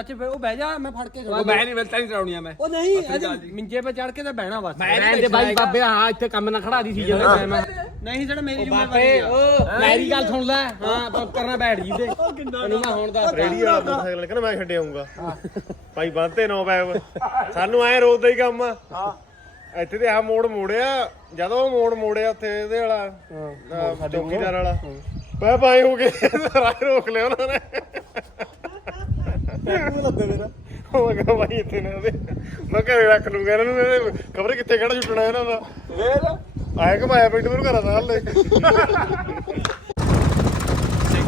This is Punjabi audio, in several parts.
ਅੱਛਾ ਫਿਰ ਉਹ ਬਹਿ ਜਾ ਮੈਂ ਫੜ ਕੇ ਉਹ ਮੈਂ ਨਹੀਂ ਮਿਲਤਾ ਨਹੀਂ ਕਰਾਉਣੀਆਂ ਮੈਂ। ਉਹ ਨਹੀਂ ਅਜੇ ਮਿੰਜੇ 'ਤੇ ਚੜ ਕੇ ਤਾਂ ਬਹਿਣਾ ਬਸ। ਰਹਿਣ ਦੇ ਬਾਈ ਬਾਬੇ ਹਾਂ ਇੱਥੇ ਕੰਮ ਨਾ ਖੜਾ ਦੀ ਸੀ ਜਦੋਂ ਮੈਂ ਨਹੀਂ ਜਿਹੜਾ ਮੇਰੀ ਜ਼ਿੰਮੇਵਾਰੀ ਬਾਬੇ ਆ। ਉਹ ਮੇਰੀ ਗੱਲ ਸੁਣ ਲੈ। ਹਾਂ ਬ- ਕਰਨਾ ਬੈਠ ਜੀ ਤੇ। ਤੈਨੂੰ ਮੈਂ ਹੁਣ ਦੱਸ ਰੇੜੀ ਵਾਲਾ ਮੋਟਰਸਾਈਕਲ ਕਹਿੰਦਾ ਮੈਂ ਛੱਡ ਆਉਂਗਾ ਭਾਈ ਬੰਨਤੇ ਨੌ ਪੈਪ। ਸਾਨੂੰ ਐ ਰੋਜ਼ ਦਾ ਹੀ ਕੰਮ। ਆ ਇੱਥੇ ਤੇ ਆਹ ਮੋੜ ਮੋੜਿਆ ਜਦੋਂ ਉਹ ਮੋੜ ਮੋੜਿਆ ਉੱਥੇ ਇਹਦੇ ਵਾਲਾ ਆਹ ਚੌਕੀਦਾਰ ਵਾਲਾ। ਪੈ ਪਾਏ ਹੋ ਗਏ ਰਾਹ ਰੋਕ ਲਿਆ ਉਹਨਾਂ ਨੇ। ਉਹ ਮੈਂ ਕਿਹਾ ਭਾਈ ਇੱਥੇ ਨਾ ਦੇ ਮੈਂ ਘਰੇ ਰੱਖ ਲੂੰਗਾ ਇਹਨਾਂ ਨੂੰ ਇਹਨੇ ਖਬਰ ਕਿੱਥੇ ਕਿਹੜਾ ਛੁੱਟਣਾ ਇਹਨਾਂ ਦਾ। ਵੇਖ। ਆਏ ਘਮਾਇਆ ਪਿੰਡ ਨੂੰ ਘਰਾਂ ਦਾ ਹੱਲੇ ਸਹੀ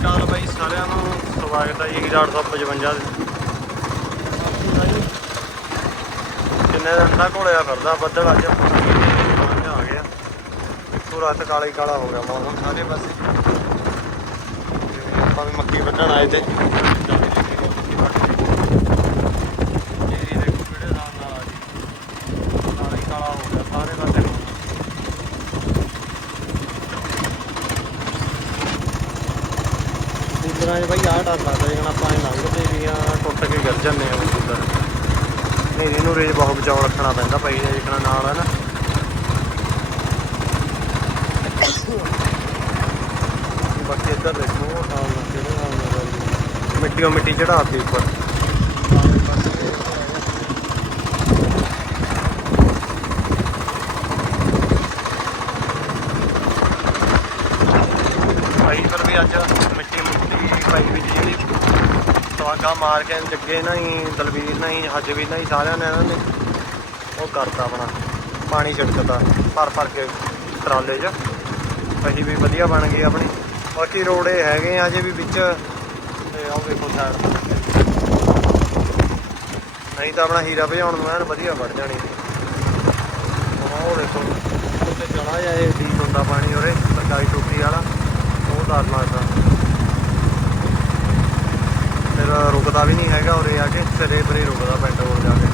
ਕਾਲ ਬਾਈ ਸਾਰਿਆਂ ਨੂੰ ਸਵਾਗਤ ਹੈ ਜੀ 855 ਦੇ ਕਿੰਨੇ ਦਿਨ ਦਾ ਘੋੜਿਆ ਫਿਰਦਾ ਬੱਦਲ ਅੱਜ ਆ ਗਿਆ ਇੱਕੋ ਰਾਤ ਕਾਲਾ ਕਾਲਾ ਹੋ ਗਿਆ ਮੌਸਮ ਸਾਰੇ ਪਾਸੇ। ਆਪਾਂ ਵੀ ਮੱਕੀ ਵੱਢਣ ਆਏ ਤੇ ਜੀਰੀ ਦੇਖੋ ਕਿਹੜੇ ਹਿਸਾਬ ਨਾਲ ਆ ਗਈ ਕਾਲਾ ਹੀ ਕਾਲਾ ਹੋ ਗਿਆ ਸਾਰੇ ਪਾਸੇ ਕੂਲਰਾਂ ਡਰ ਲੱਗਦਾ ਜਿਵੇਂ ਆਪਾਂ ਐਂ ਲੰਘਦੇ ਵੀ ਆ, ਟੁੱਟ ਕੇ ਗਿਰ ਜਾਂਦੇ ਆ ਕੂਲਰ ਹਨੇਰੀ ਨੂੰ ਰੇਜ ਬਹੁਤ ਬਚਾਓ ਰੱਖਣਾ ਪੈਂਦਾ ਭਾਈ ਜੇ ਜਿਕਣਾ ਨਾਲ ਹੈ ਨਾ। ਬਾਕੀ ਇੱਧਰ ਦੇਖੋ ਨਾਲ ਕਿਹੜੇ ਨਾਲ ਨਾਲ ਮਿੱਟੀ ਚੜਾਤੀ ਉੱਪਰ। ਭਾਈ ਪਰ ਵੀ ਅੱਜ ਮਿੱਟੀ ਵਿੱਚ ਜਿਹੜੀ ਤਵਾਗਾ ਮਾਰ ਕੇ ਜੱਗੇ ਨਾ ਹੀ ਦਲਵੀਰ ਨਾ ਹੀ ਹਜਵੀਰ ਨਾ ਹੀ ਸਾਰਿਆਂ ਨੇ ਇਹਨਾਂ ਨੇ ਉਹ ਕਰਤਾ ਆਪਣਾ, ਪਾਣੀ ਛਿੜਕਦਾ ਭਰ ਭਰ ਕੇ ਟਰਾਲੇ 'ਚ। ਅਸੀਂ ਵੀ ਵਧੀਆ ਬਣ ਗਈ ਆਪਣੀ। ਬਾਕੀ ਰੋੜੇ ਹੈਗੇ ਆ ਅਜੇ ਵੀ ਵਿੱਚ, ਤੇ ਆਹ ਵੇਖੋ ਸਾਈਡ ਨਹੀਂ ਤਾਂ ਆਪਣਾ ਹੀਰਾ ਭਜਾਉਣ ਨੂੰ ਐਨ ਵਧੀਆ ਵੱਢ ਜਾਣੀ। ਉਹ ਦੇਖੋ ਉੱਤੇ ਚੜਾ ਜਾਏ ਡੀਪ ਹੁੰਦਾ ਪਾਣੀ ਉਰੇ ਸਰਕਾਰੀ ਟੋਪੀ ਵਾਲਾ, ਉਹ ਡਰ ਮਾਰਦਾ ਫਿਰ ਰੁਕਦਾ ਵੀ ਨਹੀਂ ਹੈਗਾ ਉਰੇ ਆ ਕੇ, ਸਿਰੇ ਪਰੇ ਰੁਕਦਾ ਪਿੰਡ ਕੋਲ ਜਾ ਕੇ।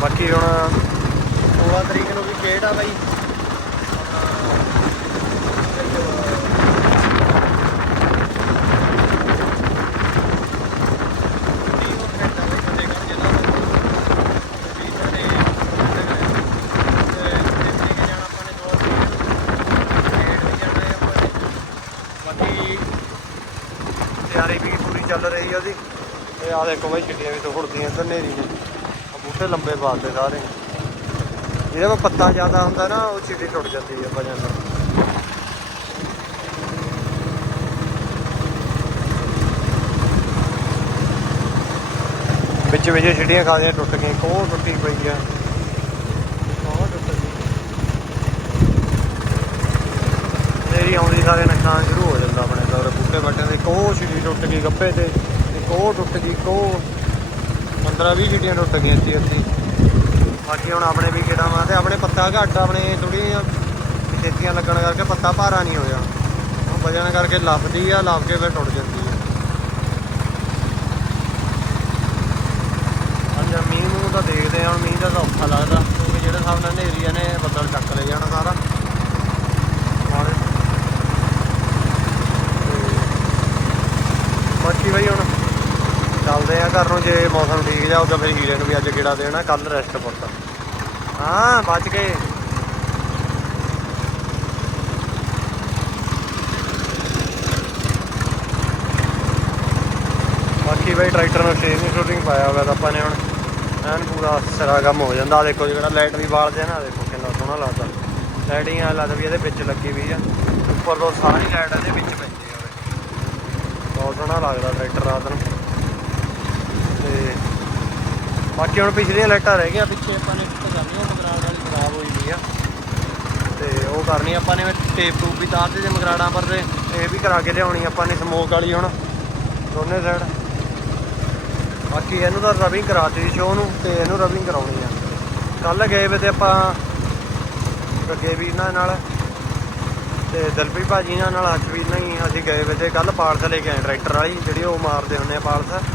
ਬਾਕੀ ਹੁਣ 16 ਤਰੀਕ ਨੂੰ ਵੀ ਖੇਡ ਆ ਬਾਈ ਬਾਕੀ ਤਿਆਰੀ ਵੀ ਪੂਰੀ ਚੱਲ ਰਹੀ ਆ ਉਹਦੀ ਤੇ ਆ ਦੇਖੋ ਬਾਈ ਛਿੱਟੀਆਂ ਵੀ ਤੋੜਦੀਆਂ ਇੱਧਰ ਨੇਰੀ ਨੇ ਆ ਬੂਟੇ ਲੰਬੇ ਬਾਲਦੇ ਸਾਰੇ। ਜਿਹਦੇ ਵਿੱਚ ਪੱਤਾ ਜ਼ਿਆਦਾ ਹੁੰਦਾ ਨਾ, ਉਹ ਛਿੱਟੀ ਟੁੱਟ ਜਾਂਦੀ ਹੈ ਵਜਨ ਨਾਲ ਵਿੱਚ ਵਿੱਚ ਛਿੱਟੀਆਂ ਖਾਦੀਆਂ ਟੁੱਟ ਗਈਆਂ ਕੋਹ ਟੁੱਟੀ ਪਈ ਆ। ਉਹ ਆਉਂਦੀ, ਸਾਰੇ ਨੁਕਸਾਨ ਸ਼ੁਰੂ ਹੋ ਜਾਂਦਾ ਆਪਣੇ ਦੌਰ ਬੂਟੇ ਬੱਟਿਆਂ ਦੇ, ਇੱਕ ਛਿੱਟੀ ਟੁੱਟ ਗਈ ਗੱਪੇ ਤੇ। ਕੋਹ ਟੁੱਟ ਗਈ ਇੱਕ ਉਹ 15 20 ਛਿੱਟੀਆਂ ਟੁੱਟ ਗਈਆਂ ਸੀ ਅੱਧੀ। ਬਾਕੀ ਹੁਣ ਆਪਣੇ ਵੀ ਕਿਹੜਾ ਮਾਰਦੇ ਆਪਣੇ ਪੱਤਾ ਘੱਟ, ਆਪਣੇ ਥੋੜੀਆਂ ਛੇਤੀਆਂ ਲੱਗਣ ਕਰਕੇ ਪੱਤਾ ਭਾਰਾ ਨਹੀਂ ਹੋਇਆ। ਉਹ ਵਜਨ ਕਰਕੇ ਲੱਭਦੀ ਆ, ਲੱਭ ਕੇ ਫਿਰ ਟੁੱਟ ਜਾਂਦੀ ਆ। ਅੱਜ ਮੀਂਹ ਨੂੰ ਤਾਂ ਦੇਖਦੇ ਆ, ਹੁਣ ਮੀਂਹ ਦਾ ਤਾਂ ਔਖਾ ਲੱਗਦਾ, ਕਿਉਂਕਿ ਜਿਹੜੇ ਹਿਸਾਬ ਨਾਲ ਹਨੇਰੀਆਂ ਨੇ ਬੱਦਲ ਟੱਕ ਲੈ ਜਾਣਾ ਸਾਰਾ ਨਾਲੇ ਤੇ ਬਾਕੀ ਬਈ ਹੁਣ ਚੱਲਦੇ ਆ ਘਰ ਨੂੰ ਜੇ ਮੌਸਮ ਠੀਕ ਜਾਊ ਤਾਂ ਫਿਰ ਹੀਰੇ ਨੂੰ ਵੀ ਅੱਜ ਗੇੜਾ ਦੇਣਾ ਕੱਲ ਰੈਸਟ ਪੁੱਤ। ਹਾਂ, ਬਚ ਗਏ। ਬਾਕੀ ਬਈ ਟਰੈਕਟਰ ਨੂੰ ਸੇਮ ਹੀ ਸ਼ੂਟਿੰਗ ਪਾਇਆ ਹੋਇਆ ਤਾਂ ਆਪਾਂ ਨੇ ਹੁਣ। ਐਨ ਪੂਰਾ ਸਰਾ ਕੰਮ ਹੋ ਜਾਂਦਾ। ਦੇਖੋ ਜਿਹੜਾ ਲਾਈਟ ਵੀ ਬਾਲਦੇ ਆ ਨਾ ਦੇਖੋ ਕਿੰਨਾ ਸੋਹਣਾ ਲੱਗਦਾ। ਲਾਈਟਿੰਗ ਆ ਲੱਗਦਾ ਵੀ ਇਹਦੇ ਵਿੱਚ ਲੱਗੀ ਵੀ ਆ। ਉੱਪਰ ਤੋਂ ਸਾਰੀ ਲਾਈਟ ਇਹਦੇ ਵਿੱਚ ਪੈਂਦੀ ਆ। ਬਹੁਤ ਸੋਹਣਾ ਲੱਗਦਾ ਟਰੈਕਟਰ ਰਾਤ ਨੂੰ ਤੇ ਬਾਕੀ ਹੁਣ ਪਿਛਲੀਆਂ ਲਾਈਟਾਂ ਰਹਿ ਗਿਆ ਪਿੱਛੇ ਆਪਾਂ ਨੇ ਇੱਕ ਕਰਨੀ ਉਹ ਮਗਰਾੜ ਵਾਲੀ ਖਰਾਬ ਹੋਈ ਵੀ ਆ। ਤੇ ਉਹ ਕਰਨੀ ਆਪਾਂ ਨੇ ਟੇਪ ਟੂਪ ਵੀ ਤਾਰ ਦੇ ਮਗਰਾੜਾਂ ਪਰ ਤੇ ਇਹ ਵੀ ਕਰਾ ਕੇ ਲਿਆਉਣੀ ਆਪਾਂ ਨੇ ਸਮੋਕ ਵਾਲੀ ਹੁਣ, ਦੋਨੇ ਸਾਈਡ ਬਾਕੀ ਇਹਨੂੰ ਤਾਂ ਰਬਿੰਗ ਕਰਾਤੀ ਸ਼ੋ ਨੂੰ ਤੇ ਇਹਨੂੰ ਰਬਿੰਗ ਕਰਾਉਣੀ ਆ। ਕੱਲ ਗਏ ਵੇ ਤੇ ਆਪਾਂ ਅੱਗੇ ਵੀ ਇਹਨਾਂ ਨਾਲ ਤੇ ਦਲਪੀ ਭਾਜੀ ਨਾਲ ਨਾਲ, ਅੱਜ ਵੀ ਨਹੀਂ ਅਸੀਂ ਗਏ ਵੇ ਤੇ ਕੱਲ ਪਾਲਸ ਲੈ ਕੇ ਆਏ, ਟਰੈਕਟਰ ਵਾਲੀ ਜਿਹੜੀ ਉਹ ਮਾਰਦੇ ਹੁੰਦੇ ਆ ਪਾਲਸ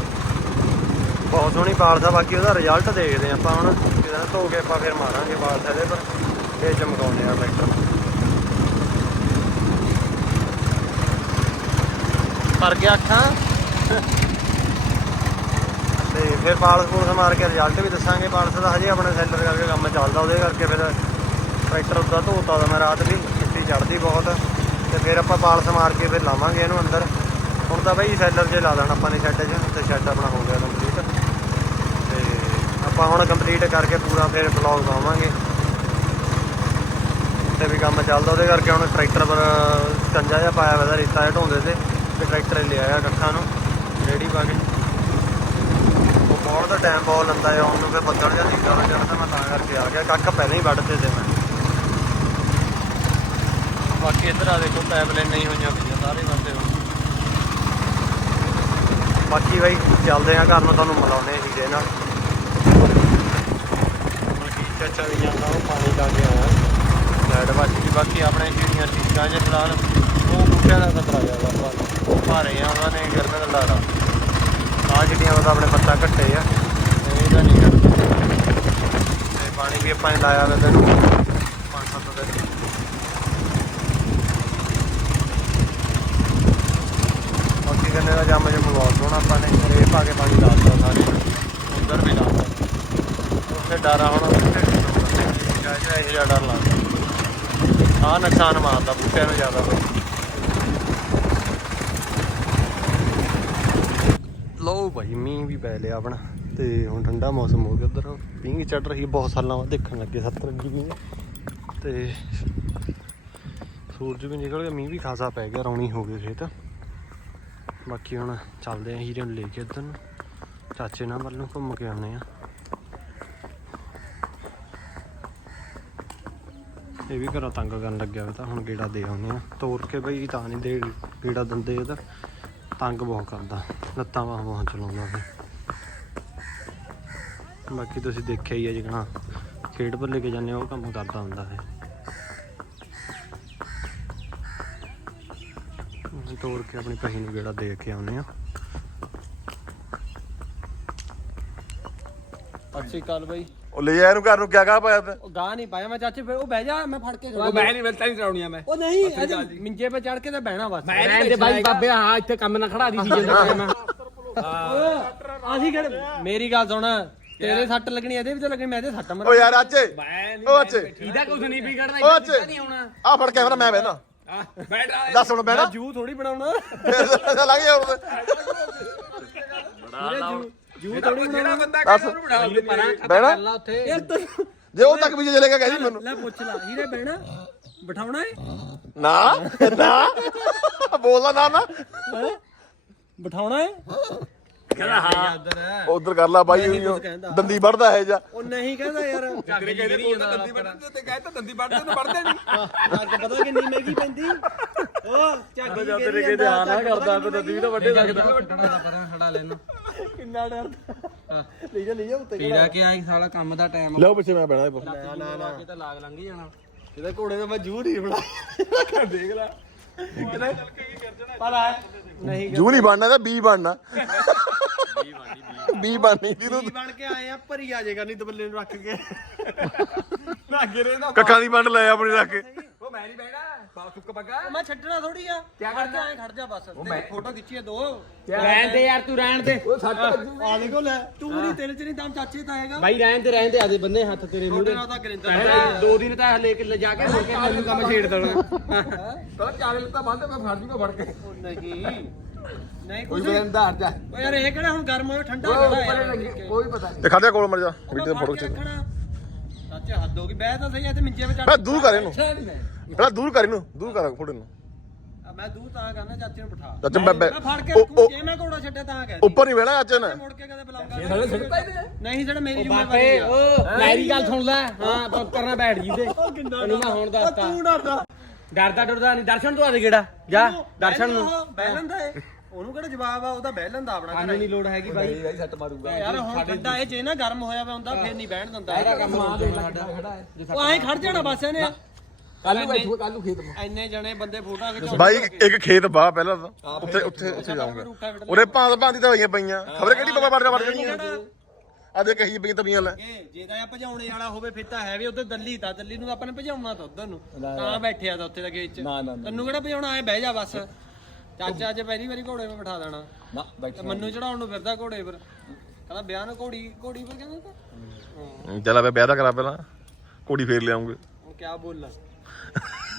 ਬਹੁਤ ਸੋਹਣੀ ਪਾਲਸ ਆ ਬਾਕੀ ਉਹਦਾ ਰਿਜ਼ਲਟ ਦੇਖਦੇ ਆ ਆਪਾਂ ਹੁਣ। ਜਿਹਦਾ ਧੋ ਕੇ ਆਪਾਂ ਫਿਰ ਮਾਰਾਂਗੇ ਪਾਲਸ ਇਹਦੇ ਪਰ। ਇਹ ਚਮਕਾਉਂਦੇ ਆ ਟਰੈਕਟਰ ਪਰ ਗਿਆ ਅੱਖਾਂ। ਫਿਰ ਪਾਲਸ ਪੂਲਸ ਮਾਰ ਕੇ ਰਿਜ਼ਲਟ ਵੀ ਦੱਸਾਂਗੇ। ਪਾਲਸ ਦਾ ਹਜੇ ਆਪਣੇ ਸੈਲਰ ਕਰਕੇ ਕੰਮ ਚੱਲਦਾ ਉਹਦੇ ਕਰਕੇ ਫਿਰ ਟਰੈਕਟਰ ਉੱਦਾ ਧੋਤਾ ਦਾ ਮੈਂ ਰਾਤ ਵੀ ਮਿੱਟੀ ਚੜਦੀ ਬਹੁਤ। ਤੇ ਫਿਰ ਆਪਾਂ ਪਾਲਸ ਮਾਰ ਕੇ ਫਿਰ ਲਾਵਾਂਗੇ ਇਹਨੂੰ ਅੰਦਰ। ਹੁਣ ਤਾਂ ਬਈ ਸੈਲਰ 'ਚ ਲਾ ਦੇਣਾ ਆਪਾਂ ਨੇ ਸ਼ੈੱਡ 'ਚ ਤੇ ਸ਼ੈੱਡ ਆਪਣਾ ਹੋ ਗਿਆ ਤੇ। ਆਪਾਂ ਹੁਣ ਕੰਪਲੀਟ ਕਰਕੇ ਪੂਰਾ ਫਿਰ ਬਲੌਗ ਪਾਵਾਂਗੇ। ਤੇ ਵੀ ਕੰਮ ਚੱਲਦਾ, ਉਹਦੇ ਕਰਕੇ ਹੁਣ ਟਰੈਕਟਰ ਪਰ ਕੰਜਾ ਜਿਹਾ ਪਾਇਆ ਹੋਇਆ ਦਾ ਰੇਤਾ ਜਿਹਾ ਢੋਂਦੇ ਤੇ ਤੇ ਟਰੈਕਟਰ ਲੈ ਆਇਆ ਕੱਖਾਂ ਨੂੰ, ਰੇੜੀ ਪਾ ਕੇ। ਉਹ ਬਹੁਤ ਦਾ ਟਾਈਮ ਬਹੁਤ ਲੰਦਾ ਹੈ ਉਹਨੂੰ ਫਿਰ ਬੱਦਲ ਜਿਹਾ ਨਿਕਲ ਹੋ ਜਾਂਦਾ ਮੈਂ ਤਾਂ ਕਰਕੇ ਆ ਗਿਆ, ਕੱਖ ਪਹਿਲਾਂ ਹੀ ਵੱਢਦੇ ਤੇ ਮੈਂ। ਬਾਕੀ ਇੱਧਰ ਆ ਦੇਖੋ ਪਾਈਪਲਾਈਨ ਨਹੀਂ ਹੋਈਆਂ ਪਈਆਂ, ਸਾਰੇ ਪਾਸੇ ਹੁਣ। ਬਾਕੀ ਬਾਈ, ਚੱਲਦੇ ਆ ਘਰ ਨੂੰ ਤੁਹਾਨੂੰ ਮਿਲਾਉਣੇ ਹੀਰੇ ਨਾਲ। ਚਾਚਾ ਵੀ ਜਾਂਦਾ, ਉਹ ਪਾਣੀ ਲਾ ਕੇ ਆਇਆ ਲਾਈਟ ਵੱਜ ਗਈ, ਬਾਕੀ ਆਪਣੇ ਜਿਹੜੀਆਂ ਚੀਜ਼ਾਂ ਜੇ ਫਿਲਹਾਲ, ਉਹ ਬੂਟਿਆਂ ਦਾ ਖਤਰਾ ਜ਼ਿਆਦਾ ਆਪਾਂ ਭਾਰੇ ਆ, ਉਹਨਾਂ ਨੇ ਗਿਰਨੇ ਦਾ ਡਰ ਆ ਆਹ ਜਿਹੜੀਆਂ ਉਹਦਾ ਆਪਣੇ ਪੱਤਾ ਘੱਟੇ ਆ ਇਹਦਾ ਨਹੀਂ ਕਰਦਾ ਤੇ ਪਾਣੀ ਵੀ ਆਪਾਂ ਨੇ ਲਾਇਆ ਵਾ ਤੈਨੂੰ, ਪੰਜ ਸੱਤ ਦਿਨ। ਬਾਕੀ ਗੰਨੇ ਦਾ ਜੰਮ ਜੰਮ ਬਹੁਤ ਸੋਹਣਾ ਆਪਾਂ ਨੇ ਰੇ ਪਾ ਕੇ ਪਾਣੀ ਲਾਤਾ ਸਾਰੇ। ਉਧਰ ਵੀ ਲਾ ਦਿੱਤਾ। ਉੱਥੇ ਡਾਰਾ ਆ ਹੁਣ ਜਾਇਜਾ ਇਹ ਜਿਹਾ ਡਰ ਲੱਗਦਾ ਆਹ ਨੁਕਸਾਨ ਮਾਰਦਾ ਬੂਟਿਆਂ ਨੂੰ ਜ਼ਿਆਦਾ ਬਈ ਲਓ ਭਾਈ, ਮੀਂਹ ਵੀ ਪੈ ਲਿਆ ਆਪਣਾ, ਤੇ ਹੁਣ ਠੰਡਾ ਮੌਸਮ ਹੋ ਗਿਆ ਉਧਰ। ਪੀਂਘ ਚੜ ਰਹੀ, ਬਹੁਤ ਸਾਲਾਂ ਬਾਅਦ ਦੇਖਣ ਲੱਗੇ 70 ਅੱਗੀ ਪੀਂਘ ਤੇ ਸੂਰਜ ਵੀ ਨਿਕਲ ਗਿਆ, ਮੀਂਹ ਵੀ ਖਾਸਾ ਪੈ ਗਿਆ, ਰੌਣੀ ਹੋ ਗਈ ਖੇਤ। ਬਾਕੀ ਹੁਣ ਚੱਲਦੇ ਆ ਹੀਰੇ ਨੂੰ ਲੈ ਕੇ ਇੱਧਰ ਨੂੰ। ਚਾਚੇ ਨਾਲ ਵੱਲ ਘੁੰਮ ਕੇ ਆਉਂਦੇ ਆ। ਇਹ ਵੀ ਘਰੋਂ ਤੰਗ ਕਰਨ ਲੱਗਿਆ ਵਾ ਤਾਂ ਹੁਣ ਗੇੜਾ ਦੇ ਆਉਂਦੇ ਆ ਤੋੜ ਕੇ ਬਈ ਤਾਂ ਨਹੀਂ ਦੇ ਗੇੜਾ ਦਿੰਦੇ ਇਹਦਾ ਤੰਗ ਬਹੁਤ ਕਰਦਾ। ਲੱਤਾਂ ਬਾਹਾਂ ਬਹੁਤ ਚਲਾਉਂਦਾ ਫਿਰ। ਬਾਕੀ ਤੁਸੀਂ ਦੇਖਿਆ ਹੀ ਹੈ ਜਿਕਣਾ। ਖੇਡ ਪਰ ਲੈ ਕੇ ਜਾਂਦੇ ਉਹ ਕੰਮ ਕਰਦਾ ਹੁੰਦਾ ਹੈ ਅਸੀਂ ਤੋੜ ਕੇ ਆਪਣੀ ਕਹੀ ਨੂੰ ਗੇੜਾ ਦੇ ਕੇ ਆਉਂਦੇ ਆ ਅੱਛੀ ਕਾਲ ਬਾਈ। ਉਹ ਲੈ ਜਾ ਇਹਨੂੰ ਘਰ ਨੂੰ ਕਿਆ ਕਹਾ ਪਾਇਆ ਤੇ? ਉਹ ਗਾਹ ਨਹੀਂ ਪਾਇਆ ਮੈਂ ਚਾਚੇ ਫਿਰ ਉਹ ਬਹਿ ਜਾ ਮੈਂ ਫੜ ਕੇ ਖੜਾ ਉਹ ਮੈਂ ਨਹੀਂ ਮਿਲਤਾ ਨਹੀਂ ਕਰਾਉਣੀਆਂ ਮੈਂ। ਉਹ ਨਹੀਂ ਅਜੇ ਮਿੰਜੇ 'ਤੇ ਚੜ ਕੇ ਤਾਂ ਬਹਿਣਾ ਬਸ। ਰਹਿਣ ਦੇ ਬਾਈ ਬਾਬੇ ਹਾਂ ਇੱਥੇ ਕੰਮ ਨਾ ਖੜਾ ਦੀ ਸੀ ਜਿੰਦਾ ਮੈਂ। ਅਸੀਂ ਕਿਹੜੇ ਮੇਰੀ ਗੱਲ ਸੁਣ ਤੇਰੇ ਸੱਟ ਲੱਗਣੀ ਇਹਦੇ ਵੀ ਤਾਂ ਲੱਗਣੀ ਮੈਂ ਇਹਦੇ ਸੱਟ ਮਰ। ਓ ਯਾਰ ਅੱਛੇ ਓ ਅੱਛੇ ਇਹਦਾ ਕੁਝ ਨਹੀਂ ਵਿਗੜਨਾ ਓ ਇਹਦਾ ਅੱਛੇ ਨਹੀਂ ਆਉਣਾ। ਆ ਫੜ ਕੈਮਰਾ ਮੈਂ ਬਹਿਣਾ। ਬੈਠ ਆ ਦੱਸ ਹੁਣ ਬਹਿਣਾ। ਜੂ ਥੋੜੀ ਬਣਾਉਣਾ। ਲੱਗ ਗਿਆ ਹੁਣ। ਜੂ ਥੋੜੀ ਜਿਹੜਾ ਬੰਦਾ ਦੱਸ। ਕਹਿੰਦਾ ਉਹਨੂੰ ਬਿਠਾ ਦਿੰਦੇ ਪਰਾਂ ਬਹਿਣਾ। ਲਾ ਉੱਥੇ ਯਾਰ ਤੂੰ ਜੇ ਉਹ ਤੱਕ ਵੀ ਚਲੇਗਾ ਕਹਿ ਦੀ ਮੈਨੂੰ। ਲੈ ਪੁੱਛ ਲੈ ਹੀਰੇ ਬਹਿਣਾ। ਬਿਠਾਉਣਾ ਹੈ ਨਾ ਨਾ। ਬੋਲਦਾ ਨਾ ਨਾ। ਬਿਠਾਉਣਾ ਹੈ ਕਹਿੰਦਾ ਹਾਂ। ਉਧਰ ਕਰ ਲਾ ਬਾਈ ਕਹਿੰਦਾ। ਦੰਦੀ ਵੜਦਾ ਹੈ ਜਾ ਉਹ ਨਹੀਂ ਕਹਿੰਦਾ ਯਾਰ। ਤੇਰੇ ਕਹਿੰਦੇ ਉਹ ਦੰਦੀ ਵੱਢਦੇ ਤੇ ਕਹਿੰਦਾ ਦੰਦੀ ਵੱਢਦੇ ਤੇ ਵੱਢਦੇ ਨਹੀਂ। ਅੱਜ ਪਤਾ ਕਿੰਨੀ ਮਹਿੰਗੀ ਪੈਂਦੀ। ਉਹ ਝਾਗੀ ਜਦ ਤੇਰੇ ਕਹਿੰਦੇ ਆ ਨਾ ਕਰਦਾ ਦੰਦੀ ਵੀ ਤਾਂ ਵੱਡੇ ਲੱਗਦਾ। ਪਰਾਂ ਖੜਾ ਲੈਣਾ। ਕਿੰਨਾ ਡਰਦਾ ਲੈ ਜਾ ਲੈ ਜਾ ਉੱਤੇ ਤੇਰਾ ਕੀ ਆਈ ਸਾਲਾ ਕੰਮ ਦਾ ਟਾਈਮ ਲਓ ਪਿੱਛੇ ਮੈਂ ਬਹਿਣਾ ਇਹ ਨਾ ਨਾ ਨਾ ਕਿਤੇ ਲਾਗ ਲੰਘ ਜਾਣਾ। ਇਹਦਾ ਘੋੜੇ ਦਾ ਮੈਂ ਜੂ ਨਹੀਂ ਬਣਾ ਦੇਖ ਲੈ। ਨਹੀਂ ਜੂ ਨਹੀਂ ਬਣਨਾ ਤਾਂ ਬੀ ਬਣਨਾ। ਬੀ ਬਣਨੀ। ਦੀ ਕੀ ਬਣ ਕੇ ਆਏ ਆ ਭਰੀ ਆ ਜਾਏਗਾ ਨਹੀਂ ਦਬੱਲੇ ਨੂੰ ਰੱਖ ਕੇ। ਲੱਗੇ ਰਹਿੰਦਾ ਕੱਖਾਂ ਦੀ ਵੰਡ ਲੈ ਆਪਣੀ ਰੱਖ ਕੇ। ਉਹ ਮੈਂ ਨਹੀਂ ਬਹਿਣਾ ਬਾ ਸੁੱਕ ਪੱਗਾ। ਮੈਂ ਛੱਡਣਾ ਥੋੜੀ ਆ। ਖੜ ਜਾ ਐ ਖੜ ਜਾ ਬਸ। ਤੇ ਫੋਟੋ ਖਿੱਚੀ ਆ ਦੋ। ਰਹਿਣ ਦੇ ਯਾਰ ਤੂੰ ਰਹਿਣ ਦੇ। ਉਹ ਸੱਟ ਆ ਦੇਖੋ ਲੈ ਤੂੰ ਨਹੀਂ ਤੇਰੇ ਚ ਨਹੀਂ ਦਮ ਚਾਚੇ ਤਾਂ ਹੈਗਾ। ਬਾਈ ਰਹਿਣ ਦੇ ਰਹਿਣ ਦੇ ਆਦੇ ਬੰਦੇ ਹੱਥ ਤੇਰੇ ਤੁਹਾਡੇ ਨਾਲ ਤਾਂ ਗਰਿੰਦਰ ਪਹਿਲਾਂ ਦੋ ਦਿਨ ਤਾਂ ਲੈ ਕੇ ਲਿਜਾ ਕੇ ਮੁੜ ਕੇ ਮੈਨੂੰ ਕੰਮ ਛੇੜ ਦੇਣਾ। ਤਾਂ ਚਾਰੇ ਲੱਤਾਂ ਬੰਦ ਮੈਂ ਫੜ ਜੂਗਾ ਫੜ ਕੇ। ਉਹ ਨਹੀਂ। ਨਹੀਂ ਕੋਈ ਕੁਝ ਬੰਦਾ ਹਟ ਜਾ। ਓ ਯਾਰ ਇਹ ਕਿਹੜਾ ਹੁਣ ਗਰਮ ਹੋਇਆ ਠੰਡਾ ਖੜਾ ਯਾਰ ਕੋਈ ਪਤਾ ਨਹੀਂ। ਤੇ ਖੜ ਜਾ ਕੋਲ ਮਰ ਜਾ ਉਹ ਵੀਡੀਓ ਮੈਂ ਫੋਟੋ ਖਿੱਚ। ਚਾਚਾ ਹੱਦ ਹੋ ਗਈ। ਬਹਿ ਤਾਂ ਸਹੀ ਐ ਤੇ ਮਿੰਜੇ ਵਿੱਚ ਮੈਂ ਦੂਰ ਕਰ ਇਹਨੂੰ। ਨਹੀਂ। ਮੈਂ ਪਹਿਲਾਂ ਦੂਰ ਕਰ ਇਹਨੂੰ ਦੂਰ ਕਰ ਫੋਟੋ ਨੂੰ ਮੈਂ ਦੂਰ ਤਾਂ ਕਰਨਾ ਚਾਚੇ ਨੂੰ ਬਿਠਾ। ਚਾਚਾ ਮੈਂ ਮੈਂ ਫੜ ਕੇ ਉਹ- ਰੱਖੂ ਉਹ- ਜੇ ਮੈਂ ਘੋੜਾ ਛੱਡਿਆ ਤਾਂ ਕਹਿ ਉੱਪਰ ਨਹੀਂ ਬਹਿਣਾ ਚਾਚੇ ਨੇ। ਮੁੜ ਕੇ ਕਦੇ ਬੁਲਾਉਂਗਾ ਨਹੀਂ ਜਿਹੜਾ ਮੇਰੀ ਬਾਪੇ ਜ਼ਿੰਮੇਵਾਰੀ ਆ। ਓ ਮੇਰੀ ਗੱਲ ਸੁਣ ਲੈ। ਹਾਂ ਪ- ਕਰਨਾ ਬੈਠ ਜੀ ਤੇ। ਤੈਨੂੰ ਮੈਂ ਹੁਣ ਦੱਸਤਾ। ਤੂੰ ਡਰਦਾ। ਡਰਦਾ ਡਰਦਾ ਨਹੀਂ ਦਰਸ਼ਨ ਤੋਂ ਆ ਦੇ ਕਿਹੜਾ? ਜਾ ਦਰਸ਼ਨ ਨੂੰ। ਬਹਿ ਲੈਂਦਾ ਏ। ਉਹਨੂੰ ਕਿਹੜਾ ਜਵਾਬ ਆ? ਉਹਦਾ ਬਹਿ ਲੈਂਦਾ ਆਪਣਾ ਸਾਨੂੰ ਨਹੀਂ ਲੋੜ ਹੈਗੀ ਬਾਈ। ਬਾਈ ਸੱਟ ਮਾਰੂਗਾ। ਯਾਰ ਹੁਣ ਠੰਡਾ ਇਹ ਜੇ ਨਾ ਗਰਮ ਹੋਇਆ ਪਿਆ ਹੁੰਦਾ ਫੇਰ ਨਹੀਂ ਬਹਿਣ ਦਿੰਦਾ। ਇਹਦਾ ਕੰਮ ਮਾਂ ਦੇ ਸਾਡਾ ਖੜਾ ਹੈ ਉਹ ਐਂ ਖੜ ਜਾਣਾ ਬਸ ਇਹਨੇ। ਕੱਲ ਨੂੰ ਬੈਠੂਗਾ ਕੱਲ ਨੂੰ ਖੇਤ ਮਾ ਐਨੇ ਜਣੇ ਬੰਦੇ ਫੋਟੋ ਖਿਚਾਉਣ ਬਾਈ ਇੱਕ ਖੇਤ ਬਾਹ ਪਹਿਲਾਂ ਤਾਂ। ਉੱਥੇ ਉੱਥੇ ਉੱਥੇ ਜਾਊਂਗਾ। ਉਰੇ ਭਾਂਤ ਭਾਂਤੀ ਤਾਂ ਹੋਈਆਂ ਪਈਆਂ। ਖਬਰ ਕਿਹੜੀ ਬਾਬਾ ਵੜ ਵੜ ਜਾਣੀਆਂ ਆ? ਦੇ ਕਹੀ ਪਈਆਂ ਤਵੀਆਂ ਲੈ ਇਹ ਜੇ ਤਾਂ ਇਹ ਭਜਾਉਣੇ ਵਾਲਾ ਹੋਵੇ ਫਿਰ ਤਾਂ ਹੈ ਵੀ ਉਧਰ ਦੱਲੀ ਤਾਂ। ਦੱਲੀ ਨੂੰ ਤਾਂ ਆਪਾਂ ਨੇ ਭਜਾਉਣਾ ਤਾਂ ਉਧਰ ਨੂੰ। ਤਾਂ ਬੈਠਿਆ ਤਾਂ ਉੱਥੇ ਦਾ ਗੇਟ 'ਚ। ਤੈਨੂੰ ਕਿਹੜਾ ਭਜਾਉਣਾ? ਐ ਬਹਿ ਜਾ ਬਸ। ਚਾਚਾ ਅੱਜ ਪਹਿਲੀ ਵਾਰੀ ਘੋੜੇ 'ਤੇ ਬਿਠਾ ਦੇਣਾ। ਨਾ ਮੰਨੂ ਚੜਾਉਣ ਨੂੰ ਫਿਰਦਾ ਘੋੜੇ ਕਹਿੰਦਾ ਵਿਆਹ ਨੂੰ ਘੋੜੀ ਘੋੜੀ ਪਰ ਕਹਿੰਦਾ ਤਾਂ? ਚੱਲ ਆ ਵਿਆਹ ਦਾ ਕਰਾ ਪਹਿਲਾਂ। ਕੁੜੀ ਫੇਰ ਲਿਆਉਂਗੇ। ਹੁਣ ਕਿਆ ਬੋਲਾਂ।